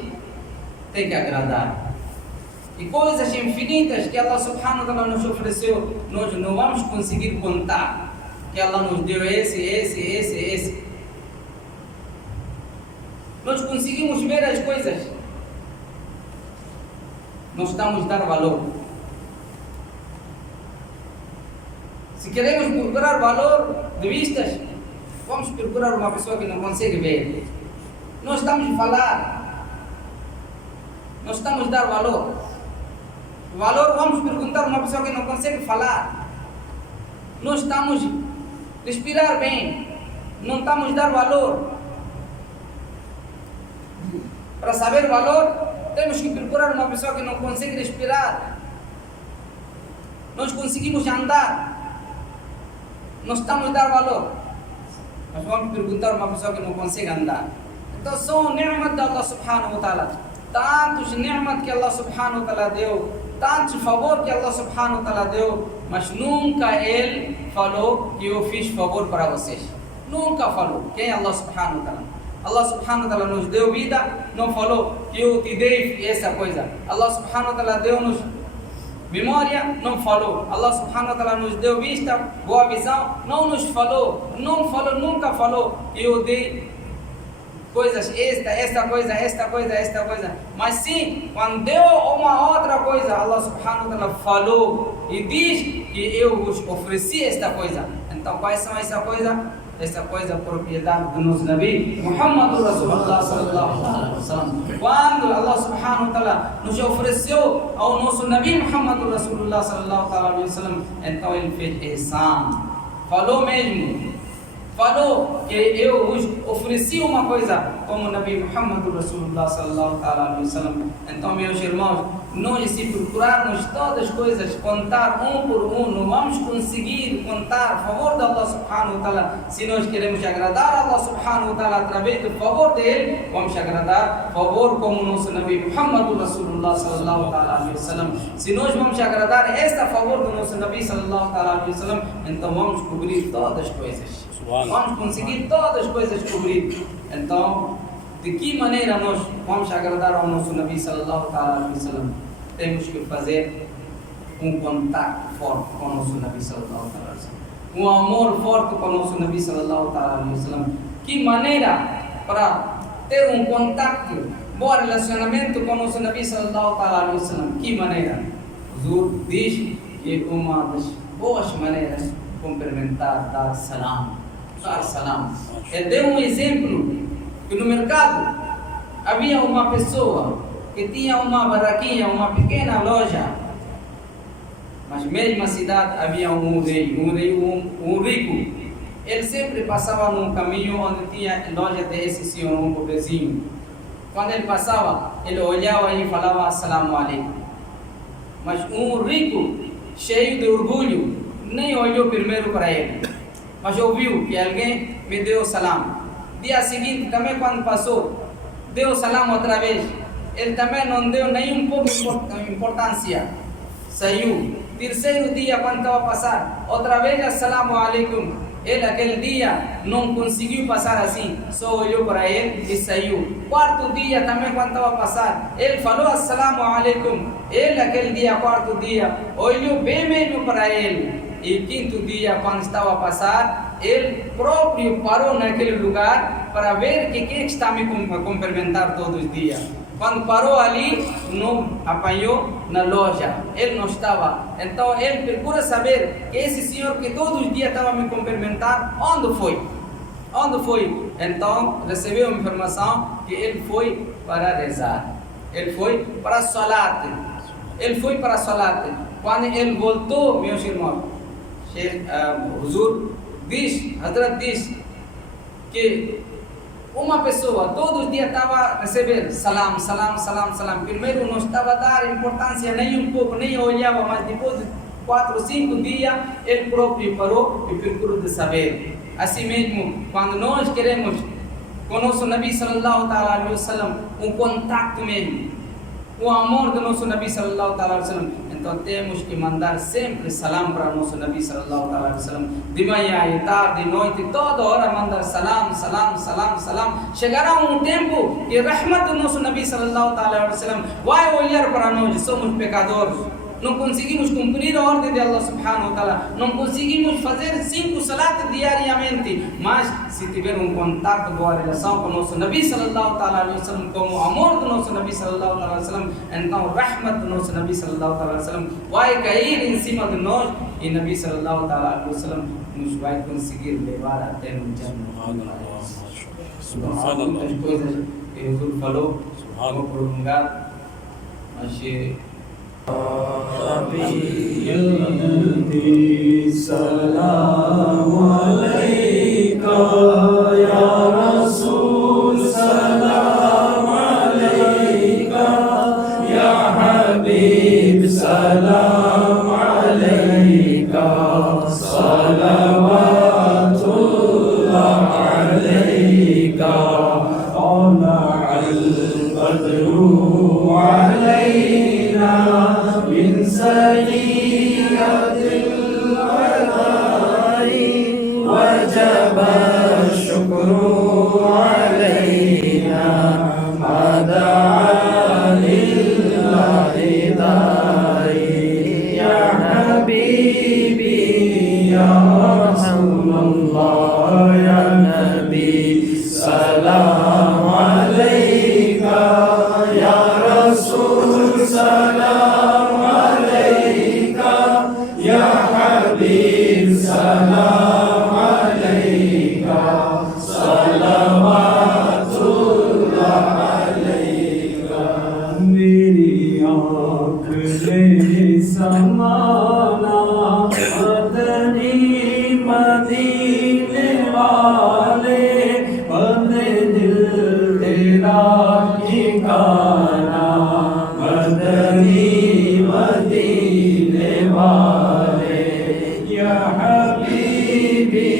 tem que agradar. E coisas infinitas que Allah subhanahu wa ta'ala nos ofereceu, nós não vamos conseguir contar. Que Allah nos deu esse. Nós conseguimos ver as coisas. Nós estamos a dar valor. Se queremos procurar valor de vistas, vamos procurar uma pessoa que não consegue ver. Nós estamos a falar. Nós estamos a dar valor. Valor, vamos perguntar a uma pessoa que não consegue falar. não estamos a respirar bem, não estamos a dar valor. Para saber o valor, temos que procurar uma pessoa que não consegue respirar. Nós conseguimos andar, não estamos a dar valor. Mas vamos perguntar a uma pessoa que não consegue andar. Então são ni'mat de Allah subhanahu wa ta'ala. Tantos ni'mat que Allah subhanahu wa ta'ala deu, tantos favor que Allah subhanahu wa ta'ala deu, mas nunca Ele falou que eu fiz favor para vocês. Nunca falou. Quem é Allah subhanahu wa ta'ala? Allah subhanahu wa ta'ala nos deu vida, não falou que eu te dei essa coisa. Allah subhanahu wa ta'ala deu-nos memória, não falou. Allah subhanahu wa ta'ala nos deu vista, boa visão, não nos falou. Não falou, nunca falou que eu dei coisas, esta coisa. Mas sim, quando deu uma outra coisa, Allah subhanahu wa ta'ala falou e diz que eu vos ofereci esta coisa. Então quais são essa coisa? Essa coisa é propriedade do nosso Nabi Muhammad Rasulullah sallallahu alaihi wasallam. Quando Allah subhanahu wa ta'ala nos ofereceu ao nosso Nabi Muhammad Rasulullah sallallahu alaihi wasallam, então ele fez ihsan. Falou mesmo. Falou que eu vos ofereci uma coisa como o Nabi Muhammad Rasulullah sallallahu alaihi wasallam. Então, meus irmãos, nós se procurarmos todas as coisas, contar um por um, não vamos conseguir contar a favor de Allah subhanahu wa ta'ala. Se nós queremos agradar a Allah subhanahu wa ta'ala através do favor dele, vamos agradar favor como o nosso Nabi Muhammad Rasulullah sallallahu alaihi wasallam. Se nós vamos agradar esta favor do nosso Nabi sallallahu alaihi wasallam, então vamos cobrir todas as coisas. Vamos conseguir todas as coisas cobrir. Então, de que maneira nós vamos agradar ao nosso Nabi sallallahu alaihi wasallam? Temos que fazer um contato forte com o nosso Nabi sallallahu alaihi wasallam, um amor forte com o nosso Nabi sallallahu alaihi wasallam. Que maneira para ter um contato, bom relacionamento com o nosso Nabi sallallahu alaihi wasallam? Que maneira? Huzur diz que uma das boas maneiras cumprimentar, dar salam. Dar salam. Ele deu um exemplo que no mercado havia uma pessoa que tinha uma barraquinha, uma pequena loja, mas mesmo na cidade havia um rico. Ele sempre passava num caminho onde tinha loja desse senhor, um pobrezinho. Quando ele passava, ele olhava e falava assalamu alaikum. Mas um rico, cheio de orgulho, nem olhou primeiro para ele, mas ouviu que alguém me deu salam. Dia seguinte, também quando passou, deu salam outra vez. Ele também não deu nem um pouco de importância. Saiu. Terceiro dia, quando estava a passar, outra vez assalamu alaikum. Ele aquele dia não conseguiu passar assim, só olhou para ele e saiu. Quarto dia também, quando estava a passar, ele falou assalamu alaikum. Ele aquele dia, quarto dia, olhou bem mesmo para ele. E quinto dia, quando estava a passar, ele próprio parou naquele lugar para ver que quem está me cumprimentar todos os dias. Quando parou ali, não apanhou na loja, ele não estava. Então ele procura saber que esse senhor que todos os dias estava me cumprimentar, onde foi? Onde foi? Então recebeu uma informação que ele foi para rezar. Ele foi para salat. Ele foi para salat. Quando ele voltou, meus irmãos, Huzur diz, Hazrat diz que uma pessoa todos os dias estava a receber salam. Primeiro não estava a dar importância nem um pouco, nem olhava, mas depois de 4 ou 5 dias ele próprio parou e procurou de saber. Assim mesmo, quando nós queremos com o nosso Nabi sallallahu alaihi wasallam um contato mesmo, o amor do nosso Nabi sallallahu alaihi wasallam, então temos que mandar sempre salam para o nosso Nabi sallallahu alaihi wasallam. De manhã e tarde, de noite, toda hora mandar salam. Chegará um tempo que rahmat do nosso Nabi sallallahu alaihi wasallam vai olhar para nós, somos pecadores. Não conseguimos cumprir a ordem de Allah subhanahu wa ta'ala, não conseguimos fazer 5 salat diariamente, mas se tiver um contato, boa relação com o nosso Nabi sallallahu alaihi wasallam, como o amor do nosso Nabi sallallahu alaihi wasallam, então rahmat do nosso Nabi sallallahu alaihi wasallam vai cair em cima de nós e Nabi sallallahu alaihi wasallam nos vai conseguir levar até no Jannah. Muitas coisas que o Huzur falou, vou prolongar, mas سلام علیکہ یا رسول سلام علیکہ یا حبیب سلام علیکہ صلوات اللہ علیکہ طلع البدر علینا من ثنیۃ الوداع وجب الشکر علینا ما دعا للہ داعی یا حبیبی یا رسول اللہ یا نبی سلام علیکہ یا رسول سلام علیکہ یا حبیب سلام علیکہ صلوات اللہ علیکہ میری آنکھ نے سمانا مدنی مدینے والے بندے دل تیرا ٹھکانا مدنی مدینے والے یا حبیبی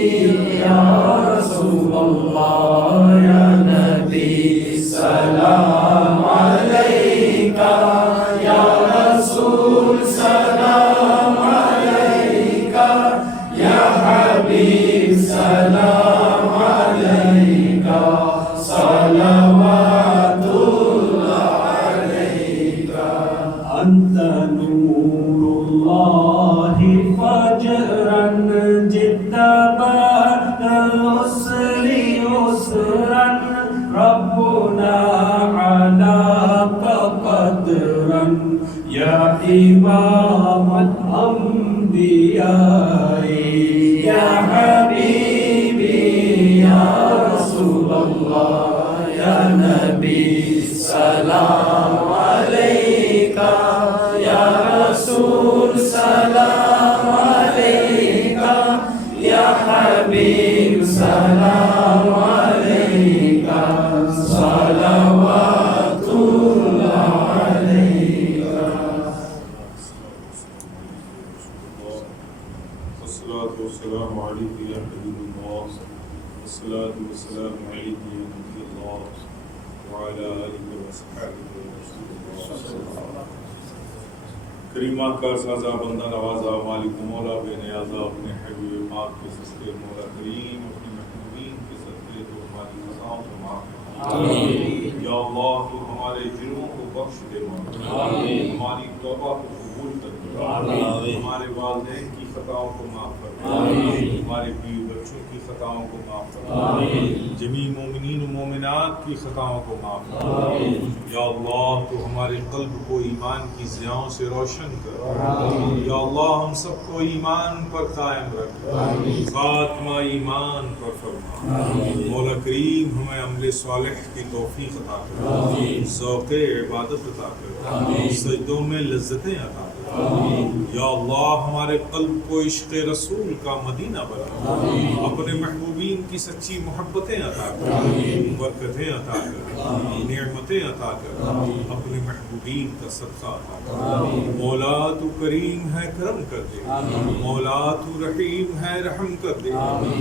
یا رسول اللہ یا نبی سلام علیکہ یا رسول سلام علیکہ یا حبیب سلام علیکہ صلوات اللہ علیکہ انت نور اللہ فجرا جد بعد العسر يسرا ربنا علاك قدرا يا إمام الأنبياء يا حبيبي يا رسول الله يا نبي سلام عليك يا رسول سلام عليك يا حبيب سلام عليك صلوات الله عليك والصلاة والسلام عليك يا حبيب الله والصلاة والسلام عليك يا نبي الله وعلى آلك وصحبه ورسول الله صلى الله عليه وسلم کریمہ کا سازا بندہ نوازا مالک مولا بے نیازا اپنے حبیب پاک کے سستے مولا کریم اپنی محبوبین کے صدقے تو ہماری خطاؤں کو معاف فرما یا اللہ تو ہمارے جرموں کو بخش دے مولا ہماری توبہ کو قبول کر دے ہمارے والدین کی خطاؤں کو معاف فرما ہمارے بیوی بچوں کی خطاؤں کو معاف فرما جمیع مومنین و مومنات کی خطاؤں کو معاف فرما یا اللہ تو ہمارے قلب کو ایمان کی ضیاؤں سے روشن کر یا اللہ ہم سب کو ایمان پر قائم رکھ خاتمہ ایمان پر فرما مولا کریم ہمیں عمل صالح کی توفیق عطا کر ذوق عبادت عطا کر سجدوں میں لذتیں عطا کر یا اللہ ہمارے قلب کو عشق رسول کا مدینہ بنا اپنے محبوبین کی سچی محبتیں عطا کر برکتیں عطا کر نعمتیں عطا کر اپنے محبوبین کا صدقہ عطا کر مولا تو کریم ہے کرم کر دے مولا تو رحیم ہے رحم کر دے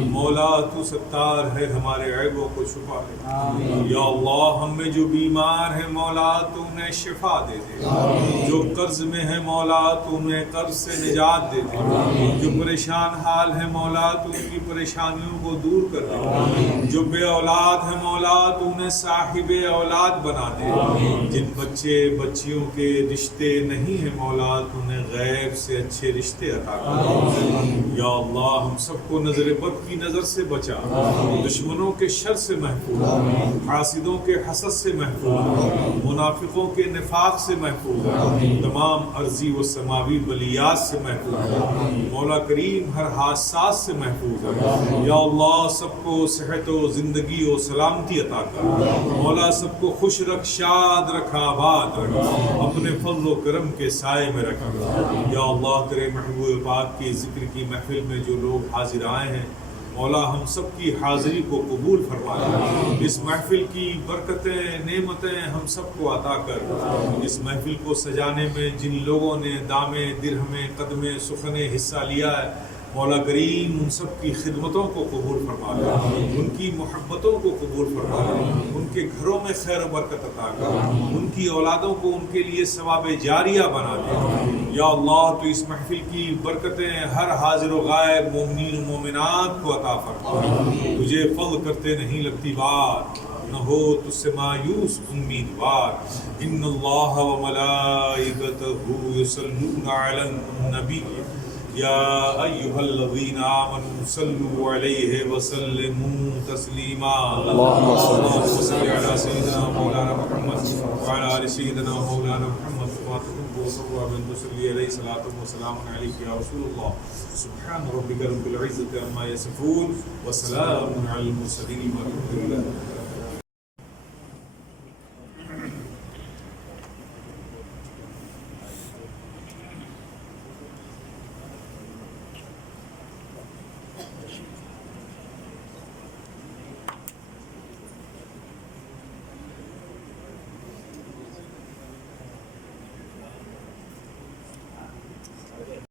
مولا تو ستار ہے ہمارے عیبوں کو چھپا دے یا اللہ ہم میں جو بیمار ہے مولا تو انہیں شفا دے دے جو قرض میں ہے مولا تو انہیں قرض سے نجات دے دے جو پریشان حال ہے مولا تو ان کی پریشانیوں کو دور کر دے جو بے اولاد ہے مولا تو انہیں صاحب اولاد بنا دے جن بچے بچیوں کے رشتے نہیں ہیں مولا تو انہیں غیب سے اچھے رشتے عطا کر یا اللہ ہم سب کو نظر بد کی نظر سے بچا دشمنوں کے شر سے محفوظ حاسدوں کے حسد سے محفوظ منافقوں کے نفاق سے محفوظ تمام عرضی و سماوی بلیات سے محفوظ ہے، مولا کریم ہر حادثات سے محفوظ ہے، یا اللہ سب کو صحت و زندگی و سلامتی عطا کر، مولا سب کو خوش رکھ، شاد رکھ، آباد رکھ، اپنے فضل و کرم کے سائے میں رکھ، یا اللہ تیرے محبوب پاک کی ذکر کی محفل میں جو لوگ حاضر آئے ہیں مولا ہم سب کی حاضری کو قبول فرما لے، اس محفل کی برکتیں نعمتیں ہم سب کو عطا کر، اس محفل کو سجانے میں جن لوگوں نے دامے درہمے قدمے سخنے حصہ لیا ہے مولا کریم ان سب کی خدمتوں کو قبول فرما لے، ان کی محبتوں کو قبول فرما لے، ان کے گھروں میں خیر و برکت عطا کر، ان کی اولادوں کو ان کے لیے ثواب جاریہ بنا دے، یا اللہ تو اس محفل کی برکتیں ہر حاضر و غائب مومنین و مومنات کو عطا فرما، تجھے فضل کرتے نہیں لگتی بات، نہ ہو تجھ سے مایوس امیدوار، ان اللہ و ملائکتہ یصلون علی النبی یا ایھا الذین آمنوا صلوا علیہ وسلموا تسلیما، اللہم صل علی سیدنا مولانا محمد وعلی آل سیدنا مولانا محمد وصلوا من تصلی علیہ صلاۃ وسلام علیک یا رسول اللہ، سبحان ربک رب العزۃ عما یصفون وسلام علی المرسلین والحمد للہ۔